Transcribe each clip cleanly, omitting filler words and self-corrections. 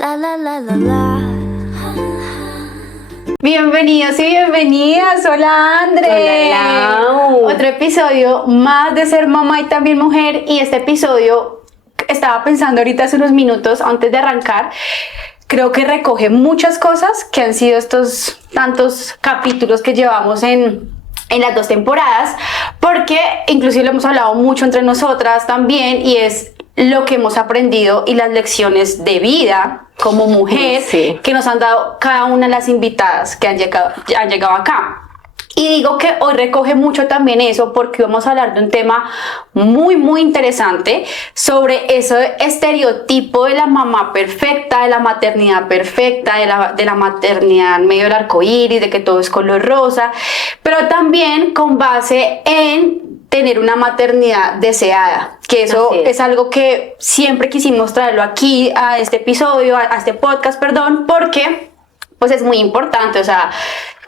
La la la la la. Bienvenidos y bienvenidas. Hola, André. Hola, Lau. Otro episodio más de Ser Mamá y También Mujer. Y este episodio, estaba pensando ahorita hace unos minutos antes de arrancar, creo que recoge muchas cosas que han sido estos tantos capítulos que llevamos en las 2 temporadas, porque inclusive lo hemos hablado mucho entre nosotras también, y es lo que hemos aprendido y las lecciones de vida como mujer, Sí. que nos han dado cada una de las invitadas que han llegado acá. Y digo que hoy recoge mucho también eso, porque vamos a hablar de un tema muy interesante sobre ese estereotipo de la mamá perfecta, de la maternidad perfecta, de la maternidad en medio del arco iris, de que todo es color rosa, pero también con base en tener una maternidad deseada, que eso Así es. es algo que siempre quisimos traerlo aquí a este episodio, a este podcast, perdón, porque pues es muy importante. O sea,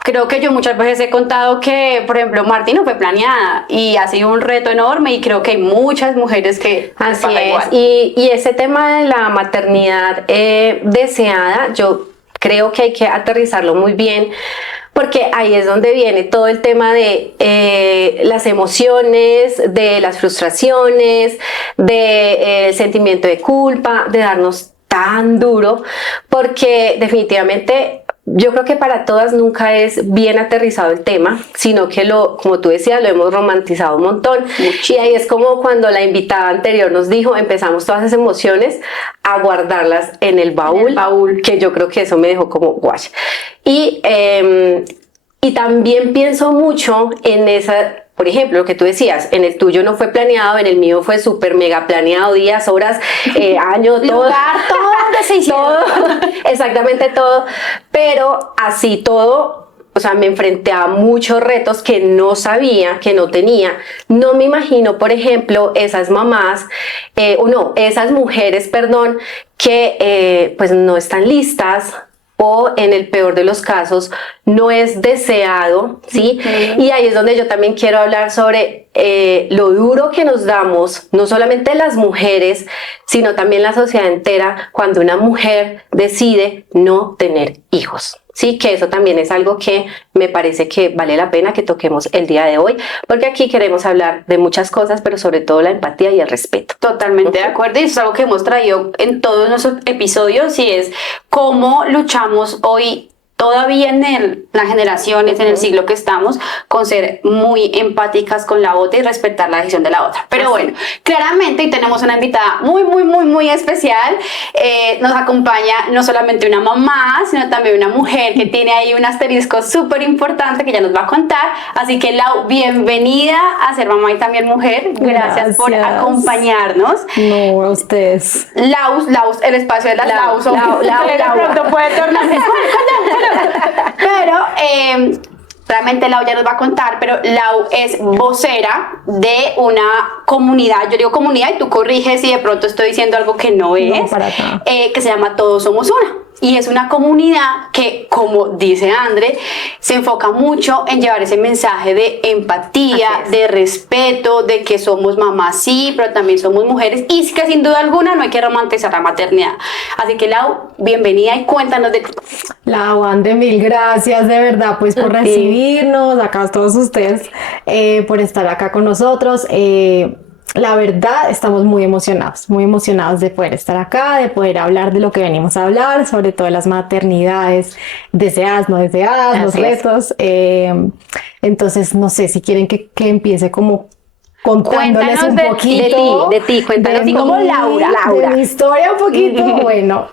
creo que yo muchas veces he contado que, por ejemplo, Marti no fue planeada y ha sido un reto enorme, y creo que hay muchas mujeres que les Así pasa es. igual. Y ese tema de la maternidad deseada, yo creo que hay que aterrizarlo muy bien, porque ahí es donde viene todo el tema de las emociones, de las frustraciones, del sentimiento de culpa, de darnos tan duro, porque definitivamente yo creo que para todas nunca es bien aterrizado el tema, sino que como tú decías, lo hemos romantizado un montón. Y ahí es como cuando la invitada anterior nos dijo, empezamos todas esas emociones a guardarlas en el baúl, que yo creo que eso me dejó como guay. Y también pienso mucho en esa, por ejemplo, lo que tú decías, en el tuyo no fue planeado, en el mío fue súper mega planeado, días, horas, año, todo. Lugar, todo donde se hicieron. Todo, exactamente todo, pero así todo, o sea, me enfrenté a muchos retos que no sabía, que no tenía. No me imagino, por ejemplo, esas mamás, esas mujeres, perdón, que pues no están listas, o en el peor de los casos no es deseado, ¿sí? Y ahí es donde yo también quiero hablar sobre lo duro que nos damos, no solamente las mujeres, sino también la sociedad entera, cuando una mujer decide no tener hijos. Sí, que eso también es algo que me parece que vale la pena que toquemos el día de hoy, porque aquí queremos hablar de muchas cosas, pero sobre todo la empatía y el respeto. Totalmente de acuerdo, y eso es algo que hemos traído en todos nuestros episodios, y es cómo luchamos hoy todavía en las generaciones, en el siglo que estamos, con ser muy empáticas con la otra y respetar la decisión de la otra. Pero bueno, claramente, y tenemos una invitada muy especial. Nos acompaña no solamente una mamá, sino también una mujer que tiene ahí un asterisco súper importante que ya nos va a contar. Así que, Lau, bienvenida a Ser Mamá y También Mujer. Gracias por acompañarnos. No, a ustedes. Laus, el espacio de las Laus. Lau. De pronto puede tornarse. Pero realmente Lau ya nos va a contar, pero Lau es vocera de una comunidad, yo digo comunidad y tú corriges si de pronto estoy diciendo algo que no es, No, para nada. que se llama Todos Somos Una. Y es una comunidad que, como dice André, se enfoca mucho en llevar ese mensaje de empatía, de respeto, de que somos mamás sí, pero también somos mujeres, y que sin duda alguna no hay que romantizar la maternidad. Así que, Lau, bienvenida y cuéntanos de ti. Lau, Ande, mil gracias de verdad pues por recibirnos, acá todos ustedes, por estar acá con nosotros. La verdad, estamos muy emocionados de poder estar acá, de poder hablar de lo que venimos a hablar, sobre todo de las maternidades deseadas, no deseadas, los Así es. retos. Entonces, no sé si quieren que empiece como contándoles Cuéntanos un de ti, poquito. de ti, cuéntanos de así como mí, Laura. de mi historia un poquito. Bueno,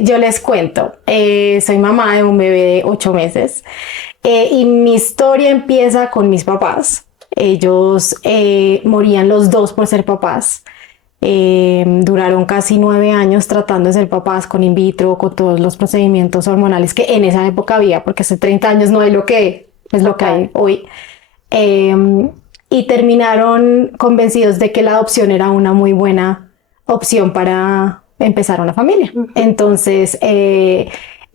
yo les cuento. Soy mamá de un bebé de 8 meses, y mi historia empieza con mis papás. Ellos morían los dos por ser papás. Duraron casi 9 años tratando de ser papás con in vitro, con todos los procedimientos hormonales que en esa época había, porque hace 30 años no hay lo que es lo que hay hoy. Y terminaron convencidos de que la adopción era una muy buena opción para empezar una familia. Entonces,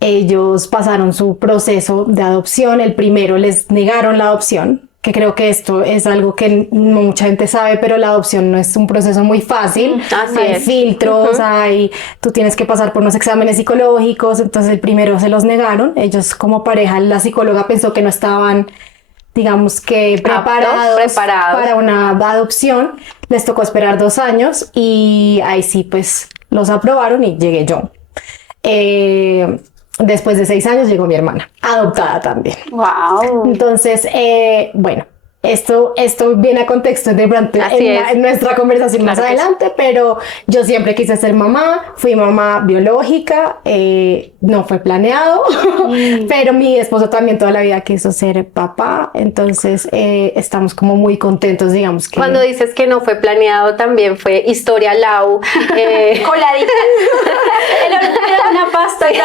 ellos pasaron su proceso de adopción. El primero les negaron la adopción que creo que esto es algo que no mucha gente sabe, pero la adopción no es un proceso muy fácil. Así Hay es. filtros, tú tienes que pasar por unos exámenes psicológicos, entonces el primero se los negaron. Ellos como pareja, la psicóloga pensó que no estaban, digamos que preparados para una adopción. Les tocó esperar 2 años y ahí sí pues los aprobaron y llegué yo. Después de 6 años llegó mi hermana, adoptada también. Wow. Entonces, bueno, esto viene a contexto de pronto en nuestra conversación más adelante, pero yo siempre quise ser mamá, fui mamá biológica, no fue planeado, pero mi esposo también toda la vida quiso ser papá, entonces estamos como muy contentos, digamos que... Cuando dices que no fue planeado, también fue historia Lau. Coladita. El horno era una pasta y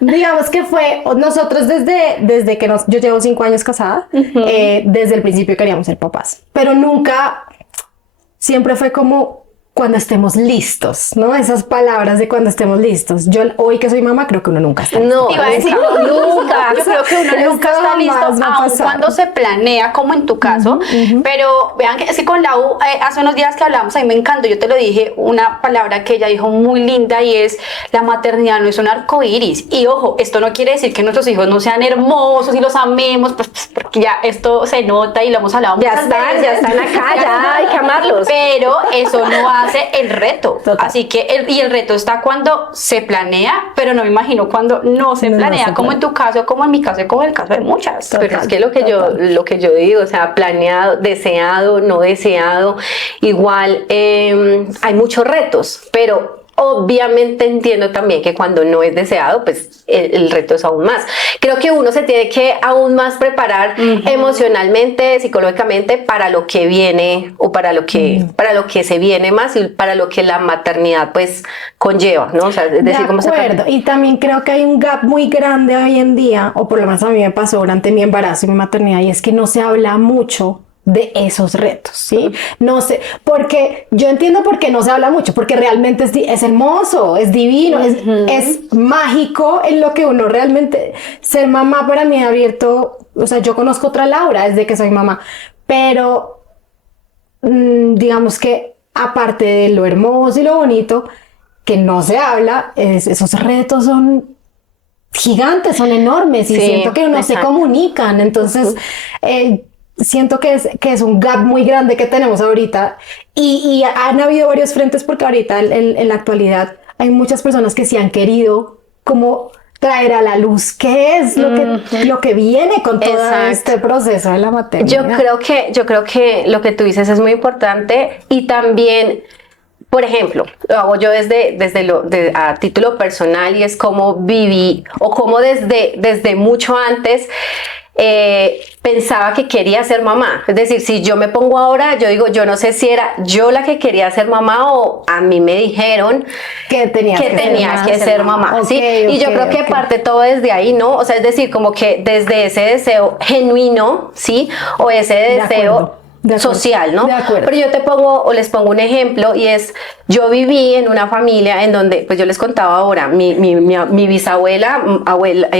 Digamos que fue, nosotros desde que yo llevo 5 años casada, desde el principio queríamos ser papás, pero nunca, siempre fue como cuando estemos listos, ¿no? Esas palabras de cuando estemos listos. Yo hoy que soy mamá creo que uno nunca está listo. No, iba a decir, nunca. Yo creo que uno nunca está listo, aun cuando se planea, como en tu caso. Pero vean que es que con Lau, hace unos días que hablamos, a mí me encantó, yo te lo dije, una palabra que ella dijo muy linda y es: la maternidad no es un arco iris. Y ojo, esto no quiere decir que nuestros hijos no sean hermosos y los amemos, pues porque ya esto se nota y lo hemos hablado muchas veces. Ya están acá, ya hay que amarlos. Pero eso no hace el reto. Total. Así que el reto está cuando se planea, pero no me imagino cuando no se planea, como en tu caso, como en mi caso y como en el caso de muchas. Total, pero es que lo que yo digo, o sea, planeado, deseado, no deseado, igual hay muchos retos, pero obviamente entiendo también que cuando no es deseado, pues el reto es aún más. Creo que uno se tiene que aún más preparar emocionalmente, psicológicamente para lo que viene o para lo que se viene más y para lo que la maternidad pues conlleva, ¿no? O sea, es decir, de acuerdo. Y también creo que hay un gap muy grande hoy en día, o por lo menos a mí me pasó durante mi embarazo y mi maternidad, y es que no se habla mucho de esos retos, ¿sí? No sé, porque yo entiendo por qué no se habla mucho, porque realmente es hermoso, es divino, es mágico en lo que uno realmente... Ser mamá para mí ha abierto, o sea, yo conozco otra Laura desde que soy mamá, pero digamos que aparte de lo hermoso y lo bonito, que no se habla, esos retos son gigantes, son enormes, y siento que no se comunican, entonces... siento que es un gap muy grande que tenemos ahorita y han habido varios frentes, porque ahorita en la actualidad hay muchas personas que sí han querido como traer a la luz qué es lo que viene con todo este proceso de la maternidad. Yo creo que lo que tú dices es muy importante, y también, por ejemplo, lo hago yo a título personal, y es cómo viví o cómo desde mucho antes pensaba que quería ser mamá. Es decir, si yo me pongo ahora, yo digo, yo no sé si era yo la que quería ser mamá o a mí me dijeron que tenía que ser mamá. ¿Sí? Y yo creo que parte todo desde ahí, ¿no? O sea, es decir, como que desde ese deseo genuino, ¿sí? O ese deseo social, ¿no? Pero yo les pongo un ejemplo, y es, yo viví en una familia en donde, pues yo les contaba ahora, mi bisabuela,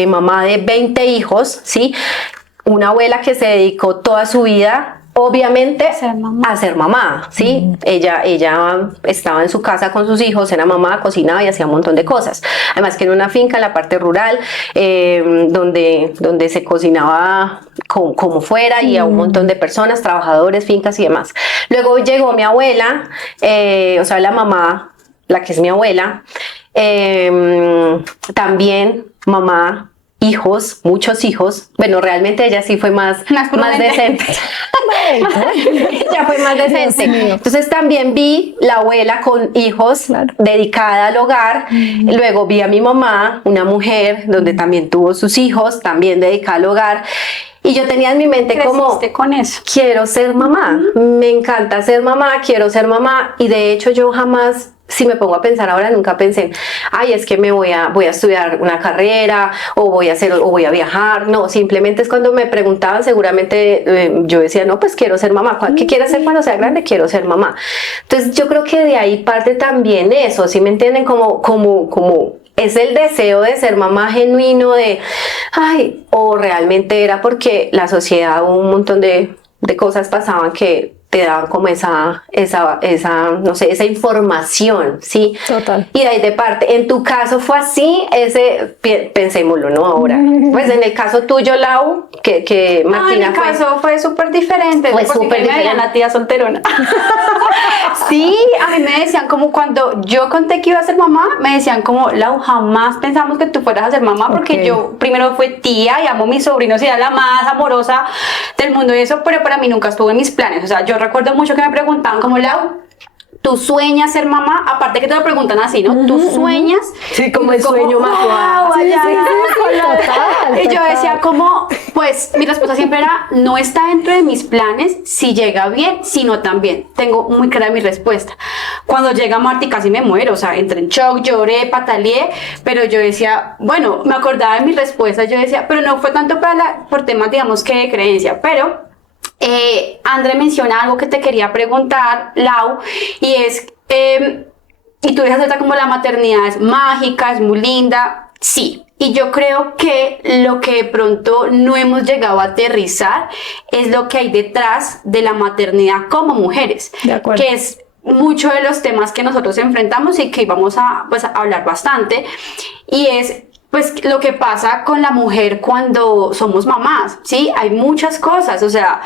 mamá de 20 hijos, ¿sí? Una abuela que se dedicó toda su vida, obviamente, a ser mamá, ¿sí? Ella estaba en su casa con sus hijos, era mamá, cocinaba y hacía un montón de cosas. Además que en una finca en la parte rural, donde se cocinaba como fuera, y a un montón de personas, trabajadores, fincas y demás. Luego llegó mi abuela, o sea, la mamá, la que es mi abuela, también mamá, hijos, muchos hijos. Bueno, realmente ella sí fue más decente. Ella fue más decente. Entonces también vi la abuela con hijos, dedicada al hogar. Luego vi a mi mamá, una mujer donde también tuvo sus hijos, también dedicada al hogar. Y yo tenía en mi mente como, con eso? Quiero ser mamá, me encanta ser mamá, quiero ser mamá. Y de hecho yo jamás, si me pongo a pensar ahora, nunca pensé, ay, es que me voy a estudiar una carrera, o voy a viajar. No, simplemente es cuando me preguntaban, seguramente yo decía, no, pues quiero ser mamá. ¿Qué quiero hacer cuando sea grande? Quiero ser mamá. Entonces yo creo que de ahí parte también eso, ¿sí me entienden? Como ¿Es el deseo de ser mamá genuino ay, o realmente era porque la sociedad, un montón de cosas pasaban que te daban como esa, no sé, esa información, ¿sí? Total. Y de ahí de parte, en tu caso fue así, pensémoslo, ¿no? Ahora, pues en el caso tuyo, Lau, que Martina en mi caso fue súper diferente. Fue porque súper me veían diferente. la tía solterona. Sí, a mí me decían como cuando yo conté que iba a ser mamá, me decían como, Lau, jamás pensamos que tú fueras a ser mamá, porque Ok. yo primero fui tía y amo a mis sobrinos y era la más amorosa del mundo y eso, pero para mí nunca estuvo en mis planes. O sea, yo recuerdo mucho que me preguntaban como, Lau, ¿tú sueñas ser mamá? Aparte que te lo preguntan así, ¿no? ¿Tú sueñas? Sí, como Y el sueño más wow, guau. allá, total, y yo total. decía como, pues mi respuesta siempre era, no está dentro de mis planes, si llega bien, si no también. Tengo muy clara mi respuesta. Cuando llega Marty casi me muero, o sea, entré en shock, lloré, pataleé, pero yo decía, bueno, me acordaba de mi respuesta, yo decía, pero no fue tanto por temas, digamos, que de creencia, pero André menciona algo que te quería preguntar, Lau, y es, y tú dejas como la maternidad es mágica, es muy linda, sí. Y yo creo que lo que de pronto no hemos llegado a aterrizar es lo que hay detrás de la maternidad como mujeres, De acuerdo. que es mucho de los temas que nosotros enfrentamos y que vamos a, pues, a hablar bastante, y es pues lo que pasa con la mujer cuando somos mamás, ¿sí? Hay muchas cosas, o sea,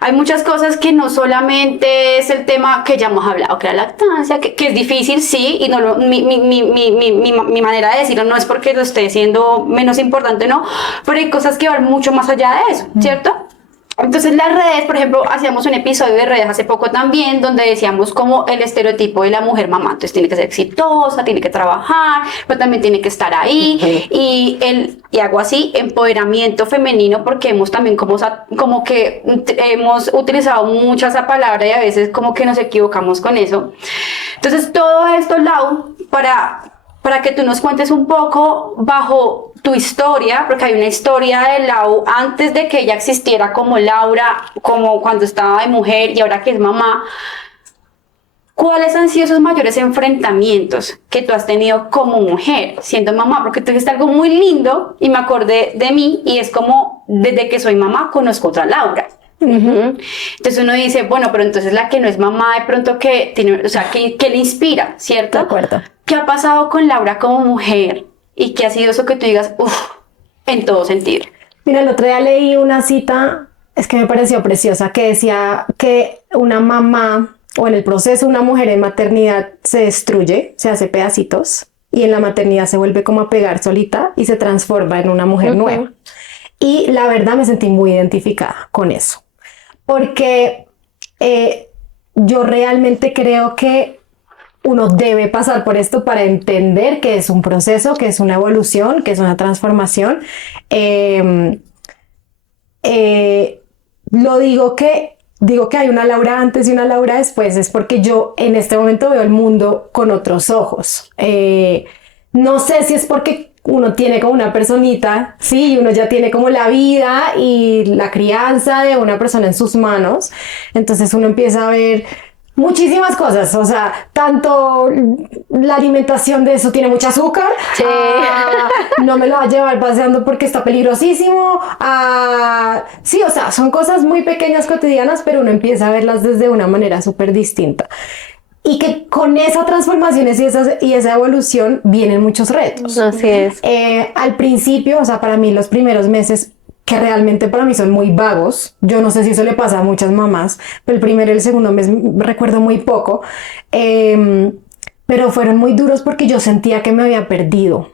hay muchas cosas que no solamente es el tema que ya hemos hablado, que la lactancia, que es difícil, sí, y no mi manera de decirlo no es porque lo esté siendo menos importante, no, pero hay cosas que van mucho más allá de eso, ¿cierto? Entonces las redes, por ejemplo, hacíamos un episodio de redes hace poco también donde decíamos como el estereotipo de la mujer mamá, entonces tiene que ser exitosa, tiene que trabajar, pero también tiene que estar ahí, y hago así, empoderamiento femenino, porque hemos también como que hemos utilizado mucho esa palabra y a veces como que nos equivocamos con eso. Entonces todo esto, Lau, para que tú nos cuentes un poco bajo tu historia, porque hay una historia de Lau antes de que ella existiera como Laura, como cuando estaba de mujer y ahora que es mamá. ¿Cuáles han sido esos mayores enfrentamientos que tú has tenido como mujer siendo mamá? Porque tú dijiste algo muy lindo y me acordé de mí y es como desde que soy mamá conozco otra Laura. Entonces uno dice, bueno, pero entonces la que no es mamá de pronto que tiene, o sea, que le inspira, ¿cierto? De acuerdo. ¿Qué ha pasado con Laura como mujer? ¿Y qué ha sido eso que tú digas, uff, en todo sentido? Mira, el otro día leí una cita, es que me pareció preciosa, que decía que una mamá, o en el proceso una mujer en maternidad se destruye, se hace pedacitos, y en la maternidad se vuelve como a pegar solita y se transforma en una mujer nueva. Y la verdad me sentí muy identificada con eso, porque yo realmente creo que uno debe pasar por esto para entender que es un proceso, que es una evolución, que es una transformación. Digo que hay una Laura antes y una Laura después, es porque yo en este momento veo el mundo con otros ojos. No sé si es porque uno tiene como una personita, sí, y uno ya tiene como la vida y la crianza de una persona en sus manos, entonces uno empieza a ver muchísimas cosas, o sea, tanto la alimentación de eso tiene mucho azúcar, Sí. no me lo va a llevar paseando porque está peligrosísimo, sí, o sea, son cosas muy pequeñas, cotidianas, pero uno empieza a verlas desde una manera súper distinta. Y que con esa transformación y esa evolución vienen muchos retos. Así es. Al principio, o sea, para mí los primeros meses, que realmente para mí son muy vagos, yo no sé si eso le pasa a muchas mamás, pero el primero y el segundo mes recuerdo muy poco, pero fueron muy duros porque yo sentía que me había perdido.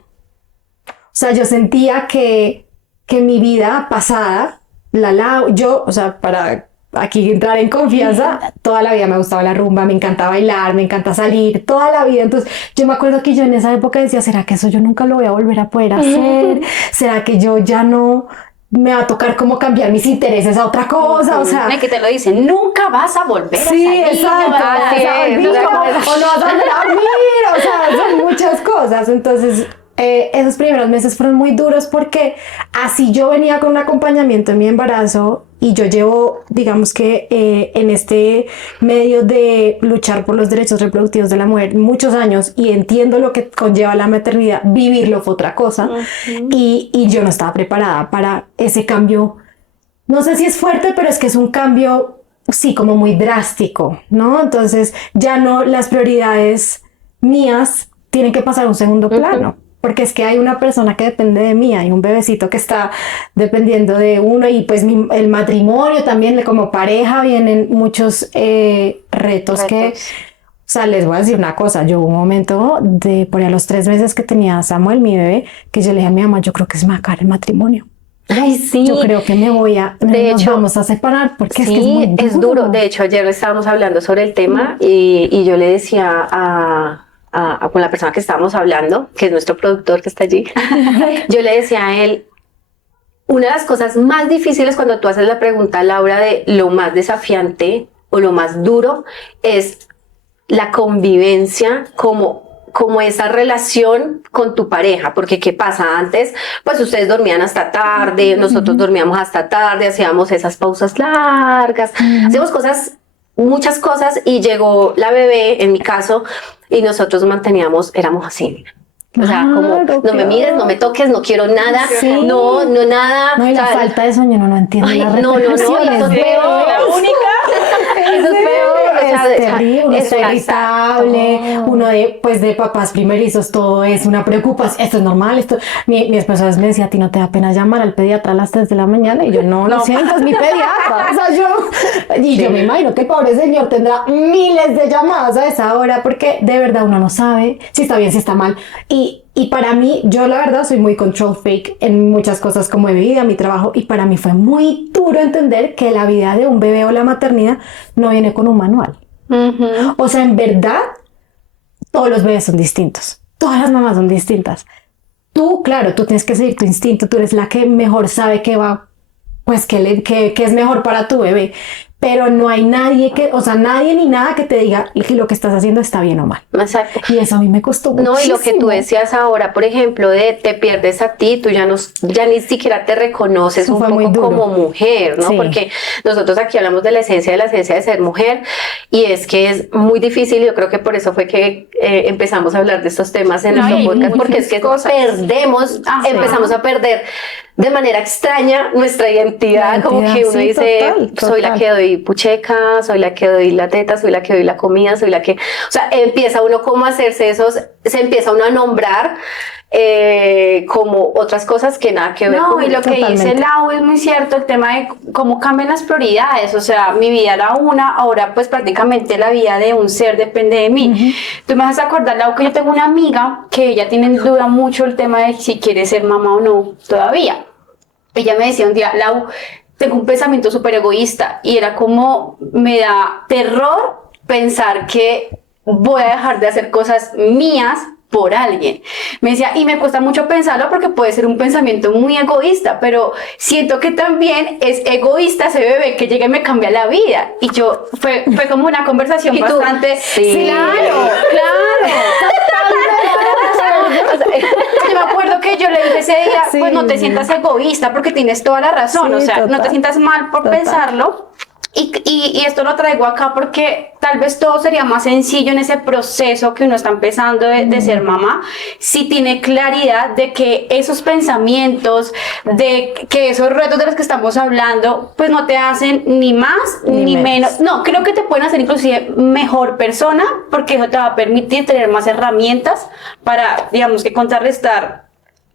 O sea, yo sentía que mi vida pasada, o sea, para aquí entrar en confianza, toda la vida me gustaba la rumba, me encanta bailar, me encanta salir, toda la vida. Entonces yo me acuerdo que yo en esa época decía, ¿será que eso yo nunca lo voy a volver a poder hacer? ¿Será que yo ya no me va a tocar como cambiar mis intereses a otra cosa? O sea, Que te lo dicen, nunca vas a volver a sí, salir. exacto, no vas a- así es, o no vas a dormir, o sea, son muchas cosas. Entonces esos primeros meses fueron muy duros porque así yo venía con un acompañamiento en mi embarazo y yo llevo, digamos que en este medio de luchar por los derechos reproductivos de la mujer muchos años y entiendo lo que conlleva la maternidad, vivirlo fue otra cosa. Y yo no estaba preparada para ese cambio. No sé si es fuerte, pero es que es un cambio, sí, como muy drástico, ¿no? Entonces ya no, las prioridades mías tienen que pasar a un segundo plano. Porque es que hay una persona que depende de mí, hay un bebecito que está dependiendo de uno y pues el matrimonio también, como pareja, vienen muchos retos que... O sea, les voy a decir una cosa, yo hubo un momento de por ahí a los 3 meses que tenía Samuel, mi bebé, que yo le dije a mi mamá, yo creo que se me va a acabar el matrimonio. Ay, sí. Yo creo que nos vamos a separar porque sí, es que es muy duro. Es duro. De hecho, ayer estábamos hablando sobre el tema y yo le decía con la persona que estábamos hablando, que es nuestro productor que está allí, yo le decía a él, una de las cosas más difíciles cuando tú haces la pregunta, Laura, de lo más desafiante o lo más duro es la convivencia como esa relación con tu pareja, porque ¿qué pasa? Antes, pues ustedes dormían hasta tarde, nosotros dormíamos hasta tarde, hacíamos esas pausas largas, hacíamos muchas cosas y llegó la bebé, en mi caso, y nosotros éramos así. O sea, como, no me mires, no me toques, no quiero nada, no, nada. No, y la falta de sueño, no entiendo. Ay, no, eso es peor. La única. Eso es peor. Es terrible, es irritable, uno de papás primerizos, todo es una preocupación, esto es normal, mi esposa me decía, a ti no te da pena llamar al pediatra a las 3 de la mañana, y yo, no, lo siento, es mi pediatra, o sea, yo me imagino que el pobre señor tendrá miles de llamadas a esa hora, porque de verdad uno no sabe si está bien, si está mal, y para mí, yo la verdad soy muy control freak en muchas cosas como mi vida, mi trabajo, y para mí fue muy duro entender que la vida de un bebé o la maternidad no viene con un manual. O sea, en verdad, todos los bebés son distintos, todas las mamás son distintas. Tú, claro, tú tienes que seguir tu instinto, tú eres la que mejor sabe qué va, pues que es mejor para tu bebé. Pero no hay nadie nadie ni nada que te diga que lo que estás haciendo está bien o mal. Exacto. Y eso a mí me costó muchísimo. No, y lo que tú decías ahora, por ejemplo, de te pierdes a ti, tú ya ni siquiera te reconoces un poco como mujer, ¿no? Sí. Porque nosotros aquí hablamos de la esencia de ser mujer, y es que es muy difícil, yo creo que por eso fue que empezamos a hablar de estos temas en nuestro podcast, porque es que empezamos a perder de manera extraña nuestra identidad, como que uno dice, total. Soy la que doy pucheca, soy la que doy la teta, soy la que doy la comida, soy la que, o sea, empieza uno como a hacerse se empieza uno a nombrar como otras cosas que nada que ver con y lo que dice Lau es muy cierto, el tema de cómo cambian las prioridades, o sea, mi vida era una, ahora pues prácticamente la vida de un ser depende de mí. Tú me vas a acordar, Lau, que yo tengo una amiga que ella tiene en duda mucho el tema de si quiere ser mamá o no todavía. Ella me decía un día, Lau, tengo un pensamiento súper egoísta, y era como, me da terror pensar que voy a dejar de hacer cosas mías por alguien. Me decía, y me cuesta mucho pensarlo porque puede ser un pensamiento muy egoísta, pero siento que también es egoísta ese bebé que llega y me cambia la vida. Y fue como una conversación bastante... Sí. Claro. Yo me acuerdo que yo le dije ese día, pues no te sientas egoísta porque tienes toda la razón, o sea, no te sientas mal por pensarlo. Y esto lo traigo acá porque tal vez todo sería más sencillo en ese proceso que uno está empezando de ser mamá, si tiene claridad de que esos pensamientos, de que esos retos de los que estamos hablando, pues no te hacen ni más ni menos. No, creo que te pueden hacer inclusive mejor persona, porque eso te va a permitir tener más herramientas para, digamos, que contrarrestar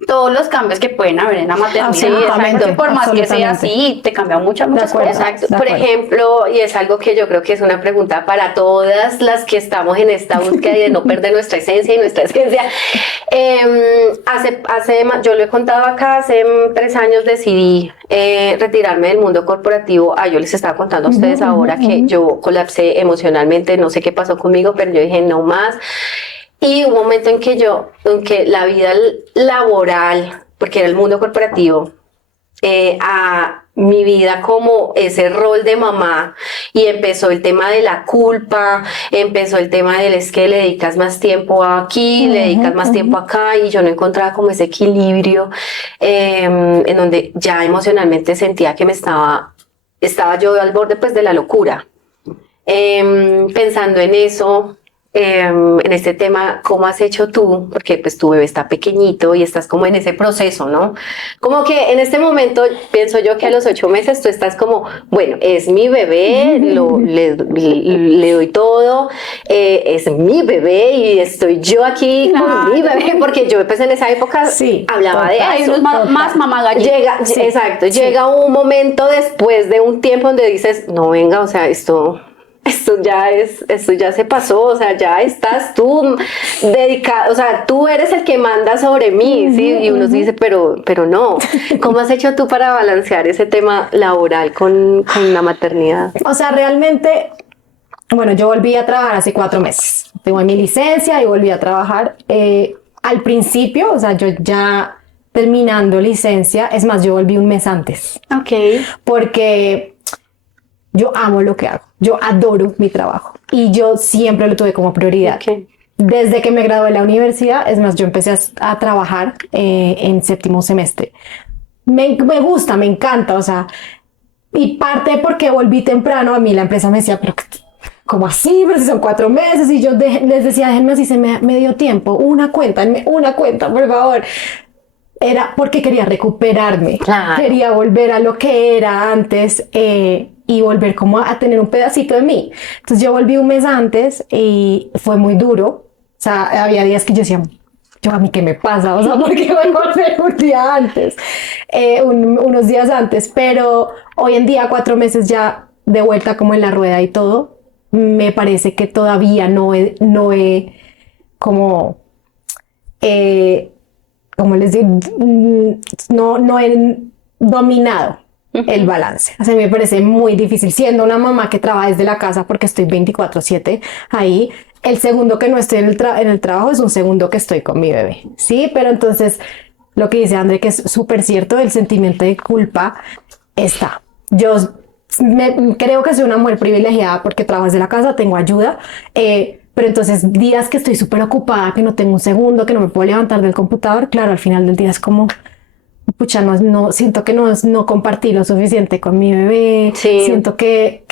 todos los cambios que pueden haber en la maternidad. Sí, exacto. Por más que sea así, te cambia muchas cosas. Exacto. Por ejemplo, y es algo que yo creo que es una pregunta para todas las que estamos en esta búsqueda de no perder nuestra esencia y nuestra esencia. Yo lo he contado acá, hace 3 años decidí retirarme del mundo corporativo. Yo les estaba contando a ustedes ahora que yo colapsé emocionalmente, no sé qué pasó conmigo, pero yo dije no más. Y un momento en que la vida laboral, porque era el mundo corporativo, a mi vida como ese rol de mamá, y empezó el tema de la culpa, empezó el tema del es que le dedicas más tiempo aquí, le dedicas más tiempo acá, y yo no encontraba como ese equilibrio en donde ya emocionalmente sentía que estaba yo al borde pues de la locura. Pensando en eso, en este tema, ¿cómo has hecho tú? Porque pues tu bebé está pequeñito y estás como en ese proceso, ¿no? Como que en este momento pienso yo que a los 8 meses tú estás como, bueno, es mi bebé, le doy todo, es mi bebé y estoy yo aquí con mi bebé, porque yo pues en esa época hablaba de Hay eso. unos más mamá gallina. Exacto, llega un momento después de un tiempo donde dices, no, venga, o sea, esto ya se pasó, o sea, ya estás tú dedicado, o sea, tú eres el que manda sobre mí, ¿sí? Y uno dice, pero no. ¿Cómo has hecho tú para balancear ese tema laboral con la maternidad? O sea, realmente, bueno, yo volví a trabajar hace 4 meses. Tengo mi licencia y volví a trabajar. Al principio, o sea, yo ya terminando licencia, es más, yo volví un mes antes. Ok. Porque yo amo lo que hago, yo adoro mi trabajo y yo siempre lo tuve como prioridad. Okay. Desde que me gradué de la universidad, es más, yo empecé a trabajar en 7º semestre. Me gusta, me encanta, o sea, y parte porque volví temprano, a mí la empresa me decía, pero ¿cómo así? Pero si son 4 meses, y yo les decía, déjenme así, me dio tiempo, una cuenta, por favor. Era porque quería recuperarme, Claro. Quería volver a lo que era antes, y volver como a tener un pedacito de mí. Entonces yo volví un mes antes y fue muy duro. O sea, había días que yo decía, yo a mí qué me pasa, o sea, ¿por qué voy a volver un día antes? Unos días antes, pero hoy en día, 4 meses ya de vuelta como en la rueda y todo, me parece que todavía no he como... como les digo, no he dominado el balance. O sea, me parece muy difícil siendo una mamá que trabaja desde la casa porque estoy 24/7 ahí. El segundo que no estoy en el trabajo es un segundo que estoy con mi bebé, ¿sí? Pero entonces, lo que dice André, que es súper cierto, el sentimiento de culpa está. Yo creo que soy una mujer privilegiada porque trabajo desde la casa, tengo ayuda, pero entonces días que estoy súper ocupada, que no tengo un segundo, que no me puedo levantar del computador, claro, al final del día es como, pucha, no siento que no compartí lo suficiente con mi bebé, Sí. siento que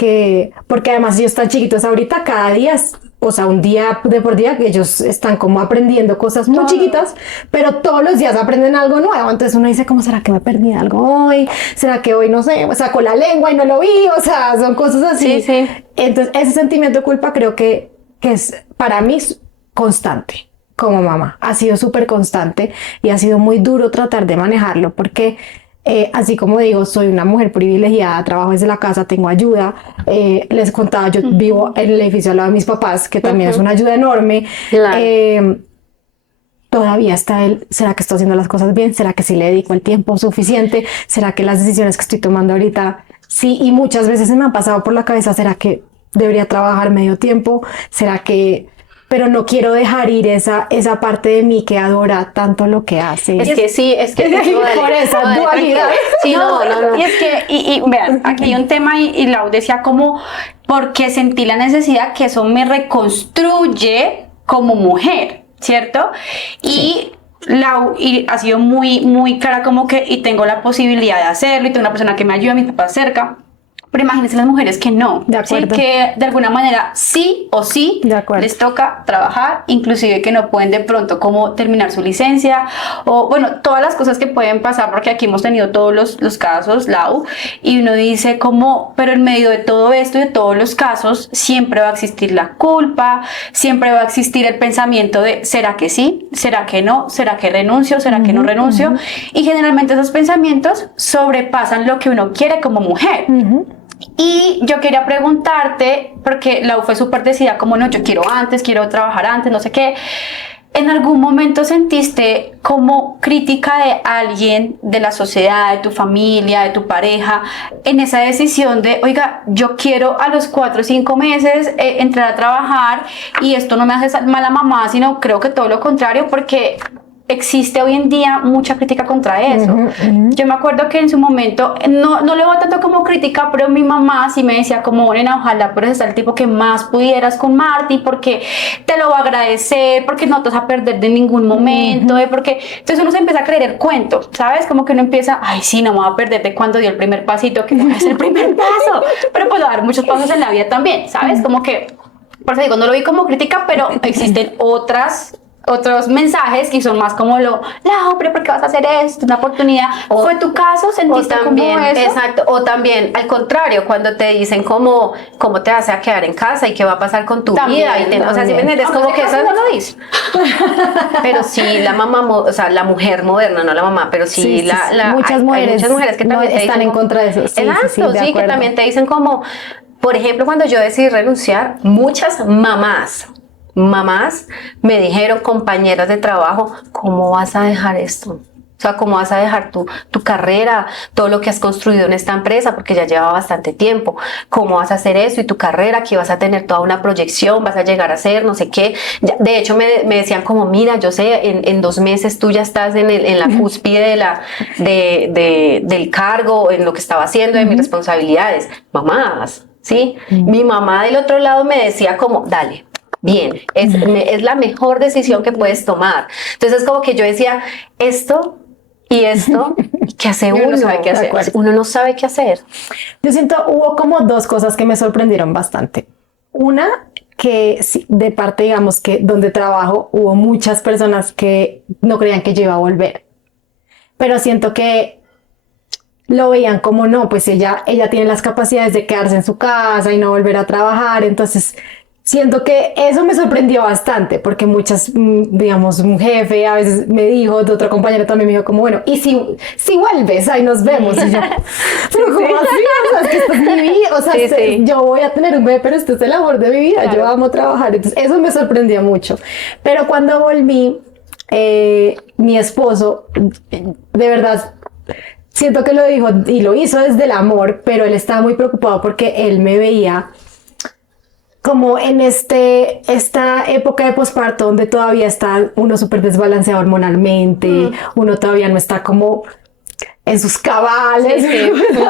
porque además ellos están chiquitos ahorita, cada día o sea, un día de por día que ellos están como aprendiendo cosas muy chiquitas, pero todos los días aprenden algo nuevo. Entonces uno dice, ¿cómo será que me perdí algo hoy? ¿Será que hoy, no sé, sacó la lengua y no lo vi? O sea, son cosas así. Sí. Entonces ese sentimiento de culpa creo que es para mí constante como mamá. Ha sido súper constante y ha sido muy duro tratar de manejarlo porque... así como digo, soy una mujer privilegiada, trabajo desde la casa, tengo ayuda. Les contaba, yo vivo en el edificio al lado de mis papás, que también es una ayuda enorme. Claro. Todavía está ¿será que estoy haciendo las cosas bien? ¿Será que sí le dedico el tiempo suficiente? ¿Será que las decisiones que estoy tomando ahorita? Sí, y muchas veces se me han pasado por la cabeza, ¿será que debería trabajar medio tiempo? ¿Será que...? Pero no quiero dejar ir esa parte de mí que adora tanto lo que hace. Es que por esa dualidad. Sí, no. Y es que, y vean, aquí hay un tema y Lau decía como, porque sentí la necesidad que eso me reconstruye como mujer, ¿cierto? Y Lau ha sido muy, muy clara como que, y tengo la posibilidad de hacerlo, y tengo una persona que me ayuda, mis papás cerca. Pero imagínense las mujeres que no, ¿sí? Que de alguna manera sí o sí les toca trabajar, inclusive que no pueden de pronto como terminar su licencia o bueno, todas las cosas que pueden pasar porque aquí hemos tenido todos los casos, Lau, y uno dice como, pero en medio de todo esto y de todos los casos siempre va a existir la culpa, siempre va a existir el pensamiento de ¿será que sí? ¿Será que no? ¿Será que renuncio? ¿Será que no renuncio? Y generalmente esos pensamientos sobrepasan lo que uno quiere como mujer. Y yo quería preguntarte, porque Lau fue súper decidida, como no, yo quiero trabajar antes, no sé qué. ¿En algún momento sentiste como crítica de alguien, de la sociedad, de tu familia, de tu pareja, en esa decisión de, oiga, yo quiero a los 4 o 5 meses entrar a trabajar y esto no me hace mala mamá, sino creo que todo lo contrario, porque existe hoy en día mucha crítica contra eso. Yo me acuerdo que en su momento, no lo veo tanto como crítica, pero mi mamá sí me decía como, nena, ojalá puedas ser el tipo que más pudieras con Marty, porque te lo va a agradecer, porque no te vas a perder de ningún momento, porque entonces uno se empieza a creer el cuento, ¿sabes? Como que uno empieza, ay, sí, no me voy a perder de cuando dio el primer pasito, que no es el primer paso, pero pues va a dar muchos pasos en la vida también, ¿sabes? Como que, por eso digo, no lo vi como crítica, pero existen otros mensajes que son más como hombre, ¿por qué vas a hacer esto? Una oportunidad. ¿Fue tu caso? ¿Sentiste también, como eso? exacto, o también al contrario, cuando te dicen cómo te vas a quedar en casa y qué va a pasar con tu También, vida, o sea, si me entiendes, como que eso no lo dice. pero sí la mamá, o sea, la mujer moderna, no la mamá, pero sí, muchas mujeres que no también te están dicen en como, contra de eso. exacto, de sí, que acuerdo. también te dicen como, por ejemplo, cuando yo decidí renunciar, muchas mamás me dijeron, compañeras de trabajo, ¿cómo vas a dejar esto? O sea, ¿cómo vas a dejar tu carrera, todo lo que has construido en esta empresa? Porque ya lleva bastante tiempo. ¿Cómo vas a hacer eso? Y tu carrera, que vas a tener toda una proyección, vas a llegar a ser no sé qué. De hecho, me decían como, mira, yo sé, en 2 meses tú ya estás en la cúspide del cargo, en lo que estaba haciendo, de mis responsabilidades. Mamás, ¿sí? Mi mamá del otro lado me decía como, dale. Bien, es la mejor decisión que puedes tomar. Entonces, como que yo decía, esto y esto, ¿qué hace uno? No sabe qué hacer. Uno no sabe qué hacer. Yo siento, hubo como 2 cosas que me sorprendieron bastante. Una, que de parte, digamos, que donde trabajo, hubo muchas personas que no creían que yo iba a volver. Pero siento que lo veían como no, pues ella tiene las capacidades de quedarse en su casa y no volver a trabajar. Entonces, siento que eso me sorprendió bastante, porque muchas, digamos, un jefe a veces me dijo, de otro compañero también me dijo como, bueno, y si vuelves, ahí nos vemos. Y yo, pero ¿cómo así? O sea, es que esto es mi vida, o sea, yo voy a tener un bebé, pero esto es el amor de mi vida, claro. Yo amo trabajar. Entonces, eso me sorprendió mucho. Pero cuando volví, mi esposo, de verdad, siento que lo dijo y lo hizo desde el amor, pero él estaba muy preocupado porque él me veía como en esta época de posparto donde todavía está uno súper desbalanceado hormonalmente, uno todavía no está como en sus cabales,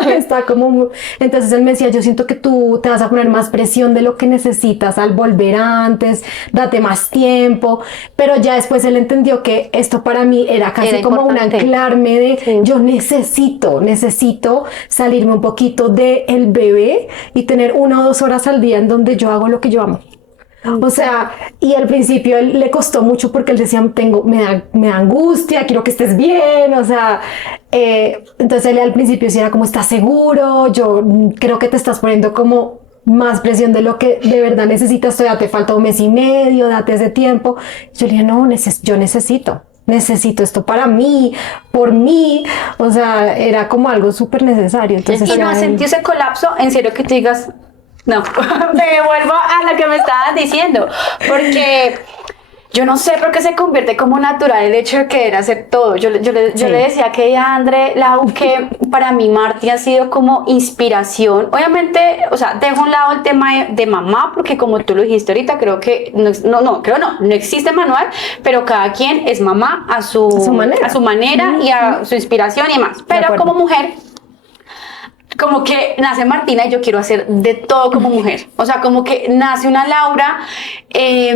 está como, entonces él me decía, yo siento que tú te vas a poner más presión de lo que necesitas al volver antes, date más tiempo, pero ya después él entendió que esto para mí era casi como un anclarme de, yo necesito salirme un poquito del bebé y tener 1 o 2 horas al día en donde yo hago lo que yo amo. O sea, y al principio él le costó mucho porque él decía, me da angustia, quiero que estés bien, o sea, entonces él al principio sí era como, ¿estás seguro? Yo creo que te estás poniendo como más presión de lo que de verdad necesitas, todavía te falta 1 mes y medio, date ese tiempo. Yo le dije, no, yo necesito esto para mí, por mí, o sea, era como algo súper necesario. Entonces, ¿y no has sentido ese colapso? En serio que te digas, no, me vuelvo a lo que me estabas diciendo, porque yo no sé por qué se convierte como natural el hecho de querer hacer todo. Yo le decía que a André, que para mí Marty ha sido como inspiración. Obviamente, o sea, dejo a un lado el tema de mamá, porque como tú lo dijiste ahorita, creo que no existe manual, pero cada quien es mamá a su manera y a su inspiración y demás. Pero como mujer, como que nace Martina y yo quiero hacer de todo como mujer. O sea, como que nace una Laura,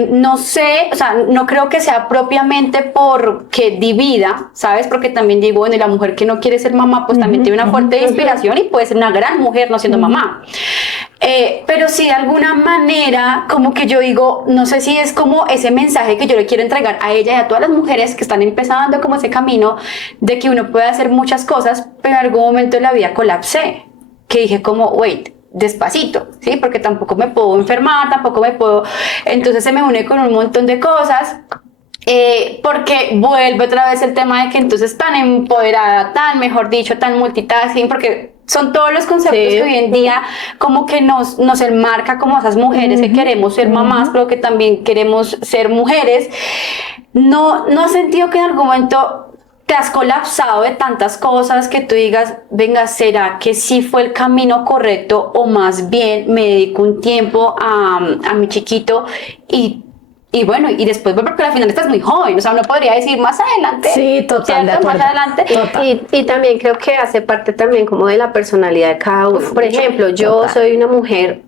no sé, o sea, no creo que sea propiamente porque divida, ¿sabes? Porque también digo, bueno, y la mujer que no quiere ser mamá, pues también tiene una fuerte inspiración y puede ser una gran mujer no siendo mamá. Pero sí, de alguna manera, como que yo digo, no sé si es como ese mensaje que yo le quiero entregar a ella y a todas las mujeres que están empezando como ese camino de que uno puede hacer muchas cosas, pero en algún momento de la vida colapsé. Que dije como, wait, despacito, ¿sí? Porque tampoco me puedo enfermar, tampoco me puedo... Entonces se me une con un montón de cosas, porque vuelve otra vez el tema de que entonces tan empoderada, tan, mejor dicho, tan multitasking, porque son todos los conceptos que hoy en día como que nos enmarca como esas mujeres que queremos ser mamás, pero que también queremos ser mujeres. No has sentido que en algún momento te has colapsado de tantas cosas que tú digas, venga, ¿será que sí fue el camino correcto o más bien me dedico un tiempo a mi chiquito y y bueno, y después porque al final estás muy joven, o sea, uno podría decir más adelante. Sí, total, ¿cierto? de acuerdo. Más adelante. Total. Y también creo que hace parte también como de la personalidad de cada uno. Por ejemplo, yo Total. soy una mujer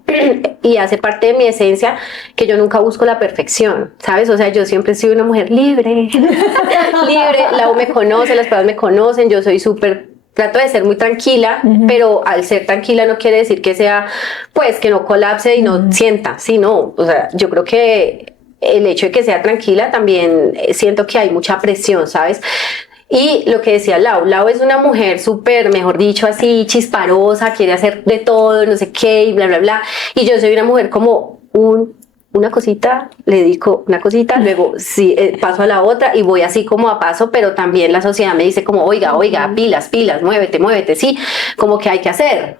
y hace parte de mi esencia que yo nunca busco la perfección, ¿sabes? O sea, yo siempre he sido una mujer libre, libre, la U me conoce, las personas me conocen, yo soy súper... Trato de ser muy tranquila, pero al ser tranquila no quiere decir que sea, pues, que no colapse y no sienta, sí, no, o sea, yo creo que el hecho de que sea tranquila también siento que hay mucha presión, ¿sabes? Y lo que decía Lau es una mujer súper, mejor dicho, así chisparosa, quiere hacer de todo, no sé qué, y bla, bla, bla. Y yo soy una mujer como una cosita, le dedico una cosita, luego sí, paso a la otra y voy así como a paso, pero también la sociedad me dice como, oiga, pilas, muévete, sí, como que hay que hacer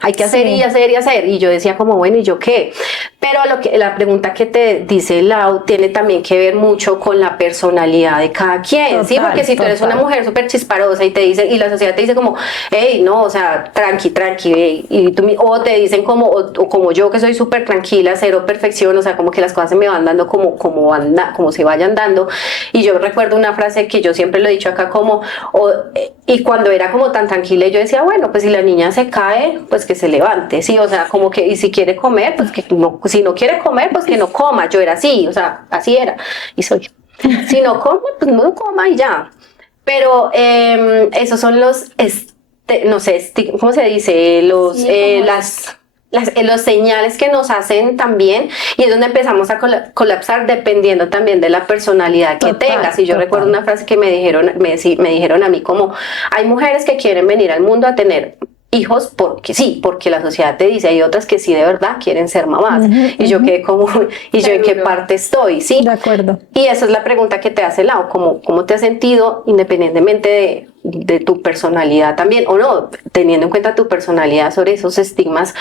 y hacer. Y yo decía como, bueno, ¿y yo qué? Pero la pregunta que te dice Lau tiene también que ver mucho con la personalidad de cada quien, Total, ¿sí? Porque si tú eres una mujer súper chisparosa y la sociedad te dice como, hey, no, o sea, tranqui, o te dicen como, o como yo que soy súper tranquila, cero perfección, o sea, como que las cosas se me van dando como se vayan dando. Y yo recuerdo una frase que yo siempre lo he dicho acá y cuando era como tan tranquila yo decía, bueno, pues si la niña se cae, pues que se levante, sí, o sea, como que, y si quiere comer, pues que no, si no quiere comer, pues que no coma. Yo era así, o sea, así era, y soy. Si no come, pues no coma y ya. Pero esos son los, no sé, ¿cómo se dice? Los señales que nos hacen también, y es donde empezamos a colapsar dependiendo también de la personalidad que tengas. Y yo recuerdo una frase que me dijeron a mí como, hay mujeres que quieren venir al mundo a tener hijos porque sí, porque la sociedad te dice, hay otras que sí de verdad quieren ser mamás. Y yo quedé como, ¿y yo en qué parte estoy? Sí. De acuerdo. Y esa es la pregunta que te hace Lau, ¿cómo te has sentido independientemente de tu personalidad también, o no, teniendo en cuenta tu personalidad sobre esos estigmas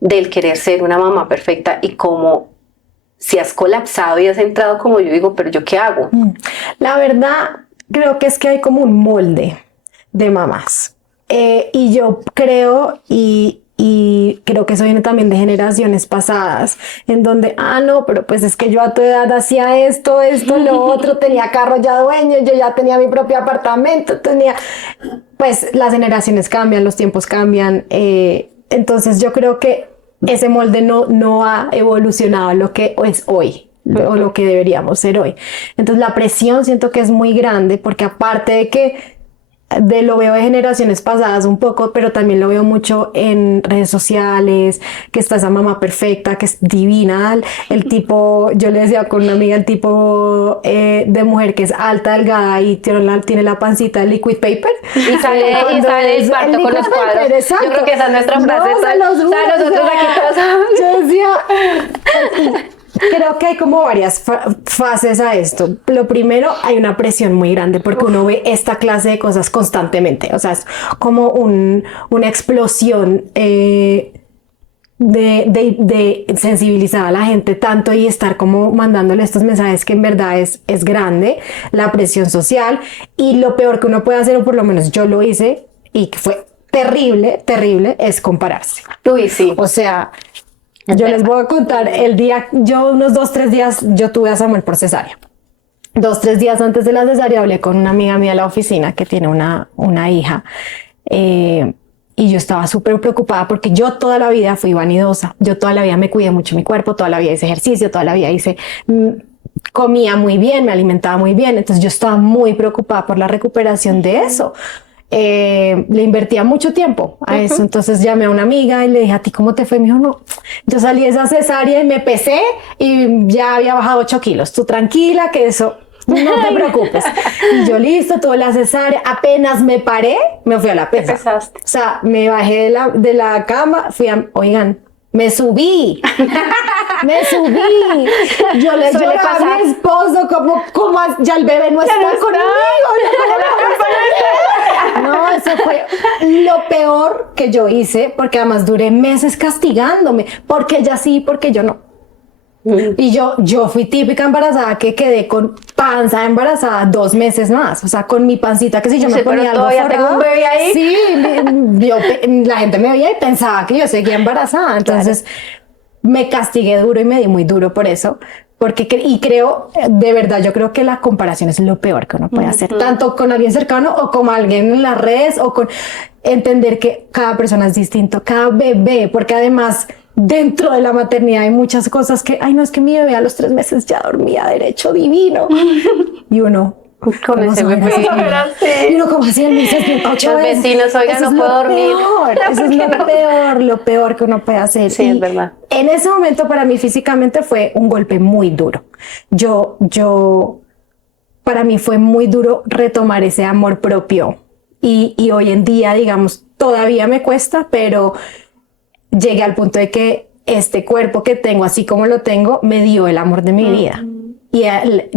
del querer ser una mamá perfecta, y cómo si has colapsado y has entrado como yo digo, pero ¿yo qué hago? La verdad, creo que es que hay como un molde de mamás. Y yo creo y creo que eso viene también de generaciones pasadas, en donde, no, pero pues es que yo a tu edad hacía esto, lo otro, tenía carro ya dueño, yo ya tenía mi propio apartamento, pues las generaciones cambian, los tiempos cambian, entonces yo creo que ese molde no ha evolucionado a lo que es hoy, o lo que deberíamos ser hoy. Entonces la presión siento que es muy grande, porque aparte de que lo veo de generaciones pasadas un poco, pero también lo veo mucho en redes sociales, que está esa mamá perfecta, que es divina, el tipo, yo le decía con una amiga, el tipo de mujer que es alta, delgada y tiene la pancita de liquid paper. Y sale el parto con los cuadros. Exacto. Yo creo que esa es nuestra frase. Nosotros aquí todos. Yo decía... Creo que hay como varias fases a esto. Lo primero, hay una presión muy grande porque uno ve esta clase de cosas constantemente. O sea, es como una explosión de sensibilizar a la gente tanto y estar como mandándole estos mensajes que en verdad es grande, la presión social. Y lo peor que uno puede hacer, o por lo menos yo lo hice y que fue terrible, es compararse. Uy, sí. O sea... Yo les voy a contar unos 2-3 días, yo tuve a Samuel por cesárea. 2-3 días antes de la cesárea hablé con una amiga mía de la oficina que tiene una hija. Y yo estaba súper preocupada porque yo toda la vida fui vanidosa. Yo toda la vida me cuidé mucho mi cuerpo, toda la vida hice ejercicio, toda la vida comía muy bien, me alimentaba muy bien. Entonces yo estaba muy preocupada por la recuperación de eso. Le invertía mucho tiempo a eso. Entonces llamé a una amiga y le dije, ¿a ti cómo te fue? Me dijo, no, yo salí de esa cesárea y me pesé y ya había bajado 8 kilos. Tú tranquila, que eso, no te preocupes. Y yo listo, tuve la cesárea, apenas me paré, me fui a la pesa. Pesaste. O sea, me bajé de la cama, oigan, me subí. Yo le lloré a mi esposo como ya el bebé no está conmigo. No, eso fue lo peor que yo hice, porque además duré meses castigándome, porque ella sí, porque yo no. Y yo fui típica embarazada que quedé con panza embarazada 2 meses más, o sea, con mi pancita, que si yo me ponía algo todavía tengo un bebé ahí. Sí, la gente me veía y pensaba que yo seguía embarazada, entonces me castigué duro y me di muy duro por eso, y creo, de verdad, yo creo que la comparación es lo peor que uno puede hacer, tanto con alguien cercano o con alguien en las redes, o con entender que cada persona es distinto, cada bebé, porque además dentro de la maternidad hay muchas cosas que, ay, no, es que mi bebé a los 3 meses ya dormía derecho, divino, y uno... Con ese bebé. Y uno como así, me dice, Los vecinos, oigan, no puedo dormir. Eso es lo peor que uno puede hacer. Sí, es verdad. En ese momento para mí físicamente fue un golpe muy duro. Para mí fue muy duro retomar ese amor propio. Y hoy en día, digamos, todavía me cuesta, pero llegué al punto de que este cuerpo que tengo, así como lo tengo, me dio el amor de mi vida. Y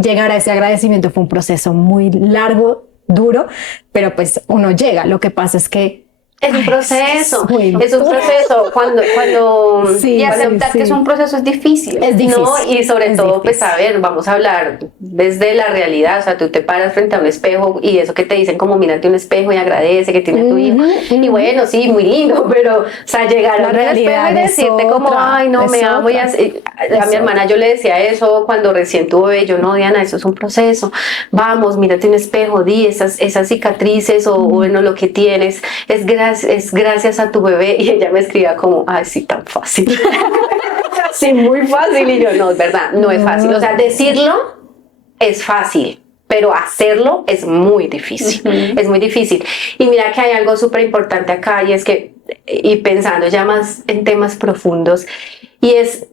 llegar a ese agradecimiento fue un proceso muy largo, duro, pero pues uno llega. Lo que pasa es que es un proceso, es un proceso. Cuando y aceptar que es un proceso es difícil. Es difícil. ¿No? Y sobre todo, pues a ver, vamos a hablar desde la realidad. O sea, tú te paras frente a un espejo y eso que te dicen como mírate un espejo y agradece que tiene tu hijo. Y bueno, sí, muy lindo, pero o sea, llegar a un espejo y decirte como, ay, no, me amo. Y así, a mi hermana yo le decía eso cuando recién tuve bebé. Yo, no, Diana, eso es un proceso. Vamos, mírate un espejo, di esas cicatrices o bueno, lo que tienes es gracias a tu bebé. Y ella me escribía como, ay, sí, tan fácil. Sí, muy fácil. Y yo, no, es verdad, no es fácil. O sea, decirlo es fácil, pero hacerlo es muy difícil. Es muy difícil. Y mira que hay algo súper importante acá, y es que, y pensando ya más en temas profundos, y es,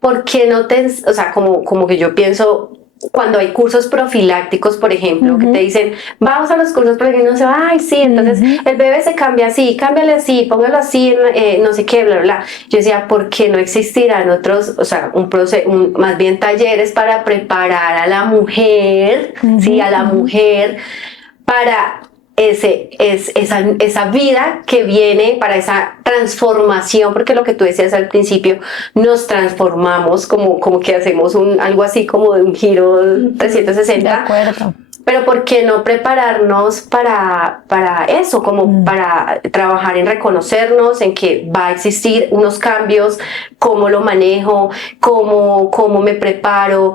¿por qué no o sea, como que yo pienso, cuando hay cursos profilácticos, por ejemplo, que te dicen, vamos a los cursos profilácticos, y uno se va, ay, sí, entonces el bebé se cambia así, cámbiale así, póngalo así, no sé qué, bla, bla, bla. Yo decía, ¿por qué no existirán otros, o sea, más bien talleres para preparar a la mujer, sí, a la mujer, para esa vida que viene, para esa transformación, porque lo que tú decías al principio, nos transformamos, como que hacemos algo así como de un giro 360. De acuerdo. Pero ¿por qué no prepararnos para eso? Como para trabajar en reconocernos, en que va a existir unos cambios, cómo lo manejo, cómo me preparo.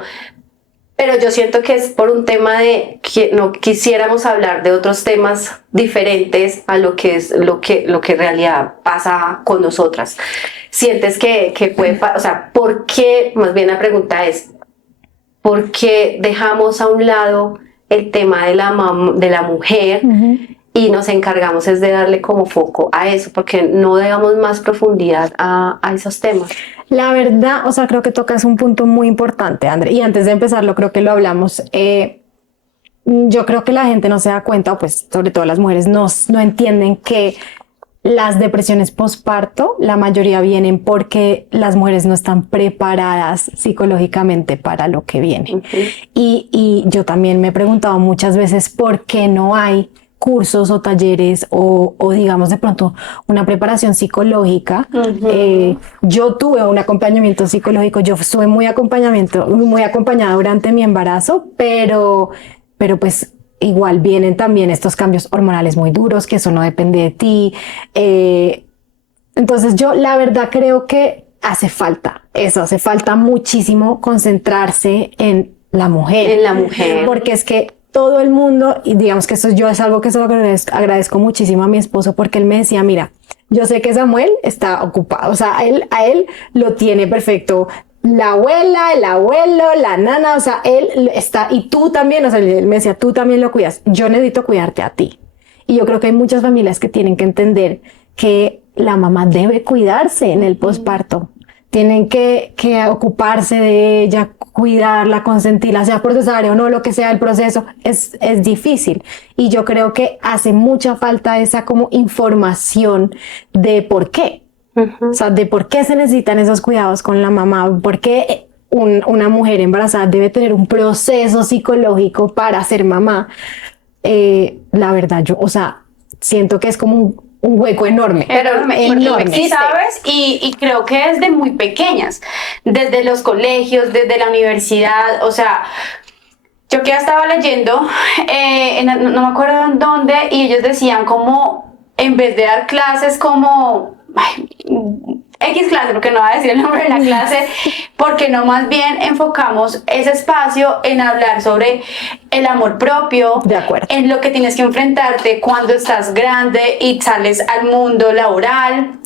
Pero yo siento que es por un tema de que no quisiéramos hablar de otros temas diferentes a lo que es lo que en realidad pasa con nosotras. Sientes que puede, o sea, ¿por qué? Más bien la pregunta es, ¿por qué dejamos a un lado el tema de la mujer y nos encargamos es de darle como foco a eso? Porque no damos más profundidad a esos temas. La verdad, o sea, creo que tocas un punto muy importante, André, y antes de empezarlo creo que lo hablamos. Yo creo que la gente no se da cuenta, o pues sobre todo las mujeres no entienden que las depresiones postparto, la mayoría vienen porque las mujeres no están preparadas psicológicamente para lo que viene. Y yo también me he preguntado muchas veces por qué no hay cursos o talleres o digamos de pronto una preparación psicológica. Yo tuve un acompañamiento psicológico, yo estuve muy acompañada durante mi embarazo, pero pues igual vienen también estos cambios hormonales muy duros, que eso no depende de ti. Entonces yo la verdad creo que hace falta muchísimo concentrarse en la mujer. En la mujer. Porque es que todo el mundo, y digamos que eso es algo que se lo agradezco muchísimo a mi esposo, porque él me decía, mira, yo sé que Samuel está ocupado, o sea, a él lo tiene perfecto la abuela, el abuelo, la nana, o sea, él está, y tú también, o sea, él me decía, tú también lo cuidas, yo necesito cuidarte a ti. Y yo creo que hay muchas familias que tienen que entender que la mamá debe cuidarse en el posparto. Tienen que ocuparse de ella, cuidarla, consentirla, sea por cesárea o no, lo que sea el proceso, es difícil. Y yo creo que hace mucha falta esa como información de por qué. O sea, de por qué se necesitan esos cuidados con la mamá, por qué una mujer embarazada debe tener un proceso psicológico para ser mamá. La verdad, yo, o sea, siento que es como un hueco enorme. Enorme. Sí, ¿sabes? Y creo que desde muy pequeñas, desde los colegios, desde la universidad, o sea, yo que estaba leyendo, no me acuerdo en dónde, y ellos decían como, en vez de dar clases como X clase, porque no va a decir el nombre de la clase, porque no más bien enfocamos ese espacio en hablar sobre el amor propio, De acuerdo. en lo que tienes que enfrentarte cuando estás grande y sales al mundo laboral,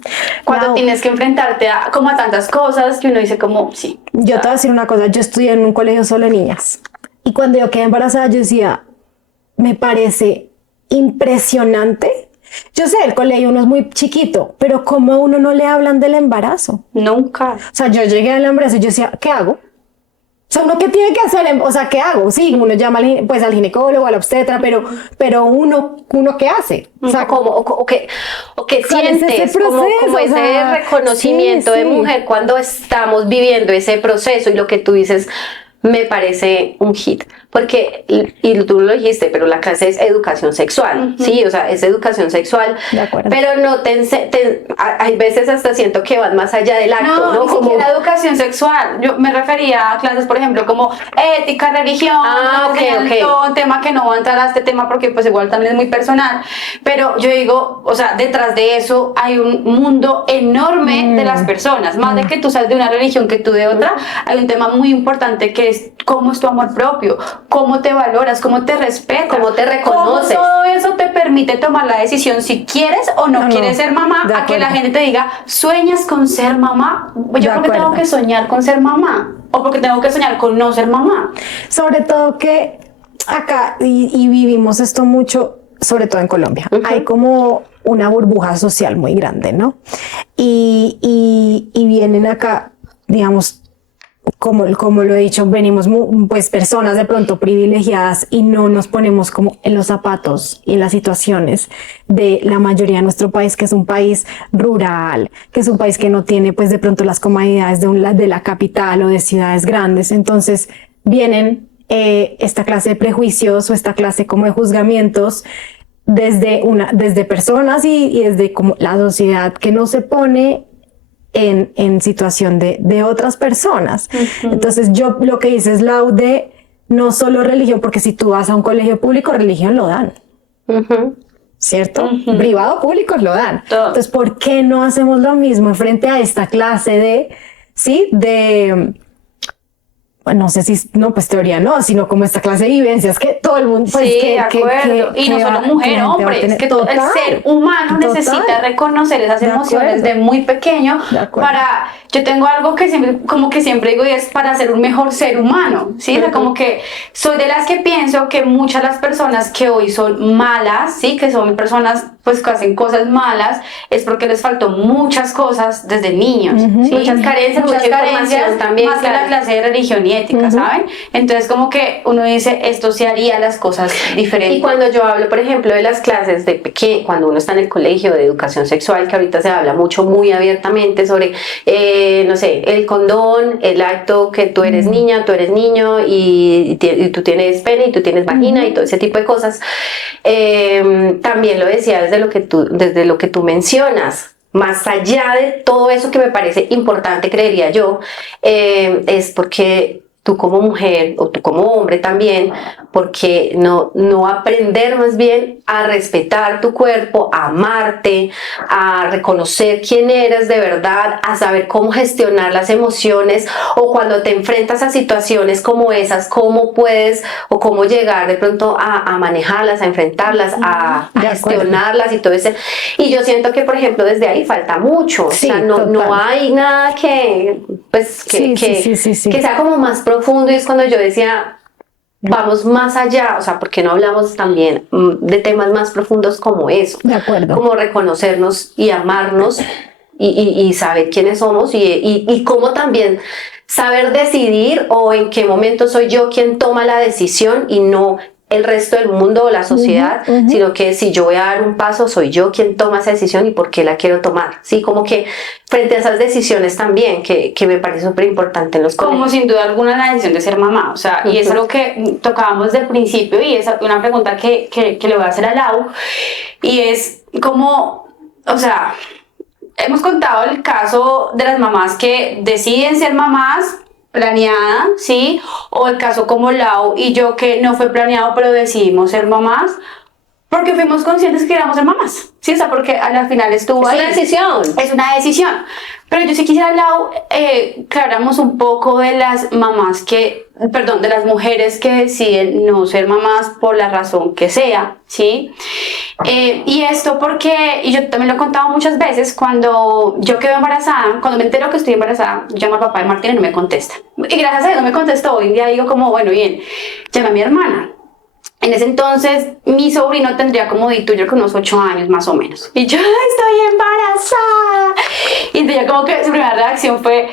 cuando Lau. tienes que enfrentarte a, como a tantas cosas que uno dice como, sí. Yo te voy a decir una cosa, yo estudié en un colegio solo de niñas y cuando yo quedé embarazada yo decía, me parece impresionante. Yo sé, el colegio uno es muy chiquito, pero ¿cómo a uno no le hablan del embarazo? Nunca. O sea, yo llegué al embarazo y yo decía, ¿qué hago? O sea, ¿uno qué tiene que hacer? O sea, ¿qué hago? Sí, uno llama pues, al ginecólogo, al obstetra, pero uno ¿qué hace? O sea, o que ¿Cuál es ese sientes, proceso? como O ese sea, reconocimiento sí, de sí. mujer cuando estamos viviendo ese proceso y lo que tú dices me parece un hit, porque, y tú lo dijiste, pero la clase es educación sexual, ¿sí? O sea, es educación sexual, De acuerdo. pero no hay veces hasta siento que van más allá del acto, ¿no? No, ni Como, siquiera educación sexual. Yo me refería a clases, por ejemplo, como ética, religión, ok. todo un tema que no voy a entrar a este tema porque pues igual también es muy personal, pero yo digo, o sea, detrás de eso hay un mundo enorme de las personas, más de que tú seas de una religión que tú de otra, hay un tema muy importante que es cómo es tu amor propio, cómo te valoras, cómo te respetas, Cómo te reconoces. cómo todo eso te permite tomar la decisión si quieres o no, No, quieres ser mamá, de a que la acuerdo. gente te diga, ¿sueñas con ser mamá? Yo De porque tengo acuerdo. que soñar con ser mamá o porque tengo que soñar con no ser mamá. Sobre todo que acá, y vivimos esto mucho, sobre todo en Colombia, hay como una burbuja social muy grande, ¿no? Y vienen acá, digamos, como lo he dicho, venimos pues personas de pronto privilegiadas y no nos ponemos como en los zapatos y en las situaciones de la mayoría de nuestro país, que es un país rural, que es un país que no tiene pues de pronto las comodidades de la capital o de ciudades grandes. Entonces vienen esta clase de prejuicios o esta clase como de juzgamientos desde personas y desde como la sociedad que no se pone en situación de otras personas. Entonces yo lo que hice es laude no solo religión, porque si tú vas a un colegio público, religión lo dan, ¿cierto? Privado, público lo dan. Todo. Entonces, ¿por qué no hacemos lo mismo frente a esta clase bueno, no sé si, no, pues teoría no, sino como esta clase de vivencias que todo el mundo, pues, Sí, que, de acuerdo. Y no solo mujer, hombre, es que el ser humano necesita reconocer esas De emociones acuerdo. de muy pequeño De acuerdo. para, yo tengo algo que siempre, como que siempre digo y es para ser un mejor ser humano, ¿sí? O sea, como que soy de las que pienso que muchas de las personas que hoy son malas, ¿sí? Que son personas pues que hacen cosas malas, es porque les faltó muchas cosas desde niños, ¿sí? Muchas carencias, mucha información también, más que la claro. clase de religión y ética, ¿saben? Entonces como que uno dice, esto sí haría las cosas diferentes. Y cuando yo hablo, por ejemplo, de las clases de pequeño, cuando uno está en el colegio de educación sexual, que ahorita se habla mucho, muy abiertamente sobre, no sé, el condón, el acto que tú eres niña, tú eres niño y tú tienes pene y tú tienes vagina y todo ese tipo de cosas. También lo decía desde lo que tú mencionas. Más allá de todo eso que me parece importante, creería yo, es porque tú como mujer o tú como hombre también, porque no aprender más bien a respetar tu cuerpo, a amarte, a reconocer quién eres de verdad, a saber cómo gestionar las emociones o cuando te enfrentas a situaciones como esas, cómo puedes o cómo llegar de pronto a manejarlas, a enfrentarlas, a gestionarlas y todo eso. Y yo siento que, por ejemplo, desde ahí falta mucho, Sí, o sea, no hay nada que sea como más profundo, y es cuando yo decía, vamos más allá, o sea, ¿por qué no hablamos también de temas más profundos como eso? De acuerdo. Como reconocernos y amarnos y saber quiénes somos y cómo también saber decidir o en qué momento soy yo quien toma la decisión y no el resto del mundo o la sociedad, sino que si yo voy a dar un paso, soy yo quien toma esa decisión y por qué la quiero tomar. Sí, como que frente a esas decisiones también, que me parece súper importante en los como colegios. sin duda alguna la decisión de ser mamá, o sea, y es algo que tocábamos desde el principio y es una pregunta que le voy a hacer a Lau, y es como, o sea, hemos contado el caso de las mamás que deciden ser mamás planeada, ¿sí? O el caso como Lau y yo que no fue planeado pero decidimos ser mamás Porque fuimos conscientes que íbamos a ser mamás, ¿sí? O sea, porque al final estuvo ahí. Es una decisión. Es una decisión. Pero yo sí quisiera, Lau, que hablamos un poco de las mamás de las mujeres que deciden no ser mamás por la razón que sea, ¿sí? Y esto porque, y yo también lo he contado muchas veces, cuando yo quedo embarazada, cuando me entero que estoy embarazada, llamo al papá de Martín y no me contesta. Y gracias a Dios no me contestó. Hoy en día digo como, bueno, bien, llama a mi hermana. En ese entonces, mi sobrino tendría como di tú, yo creo que unos 8 años más o menos. Y yo, estoy embarazada. Y entonces ya como que su primera reacción fue,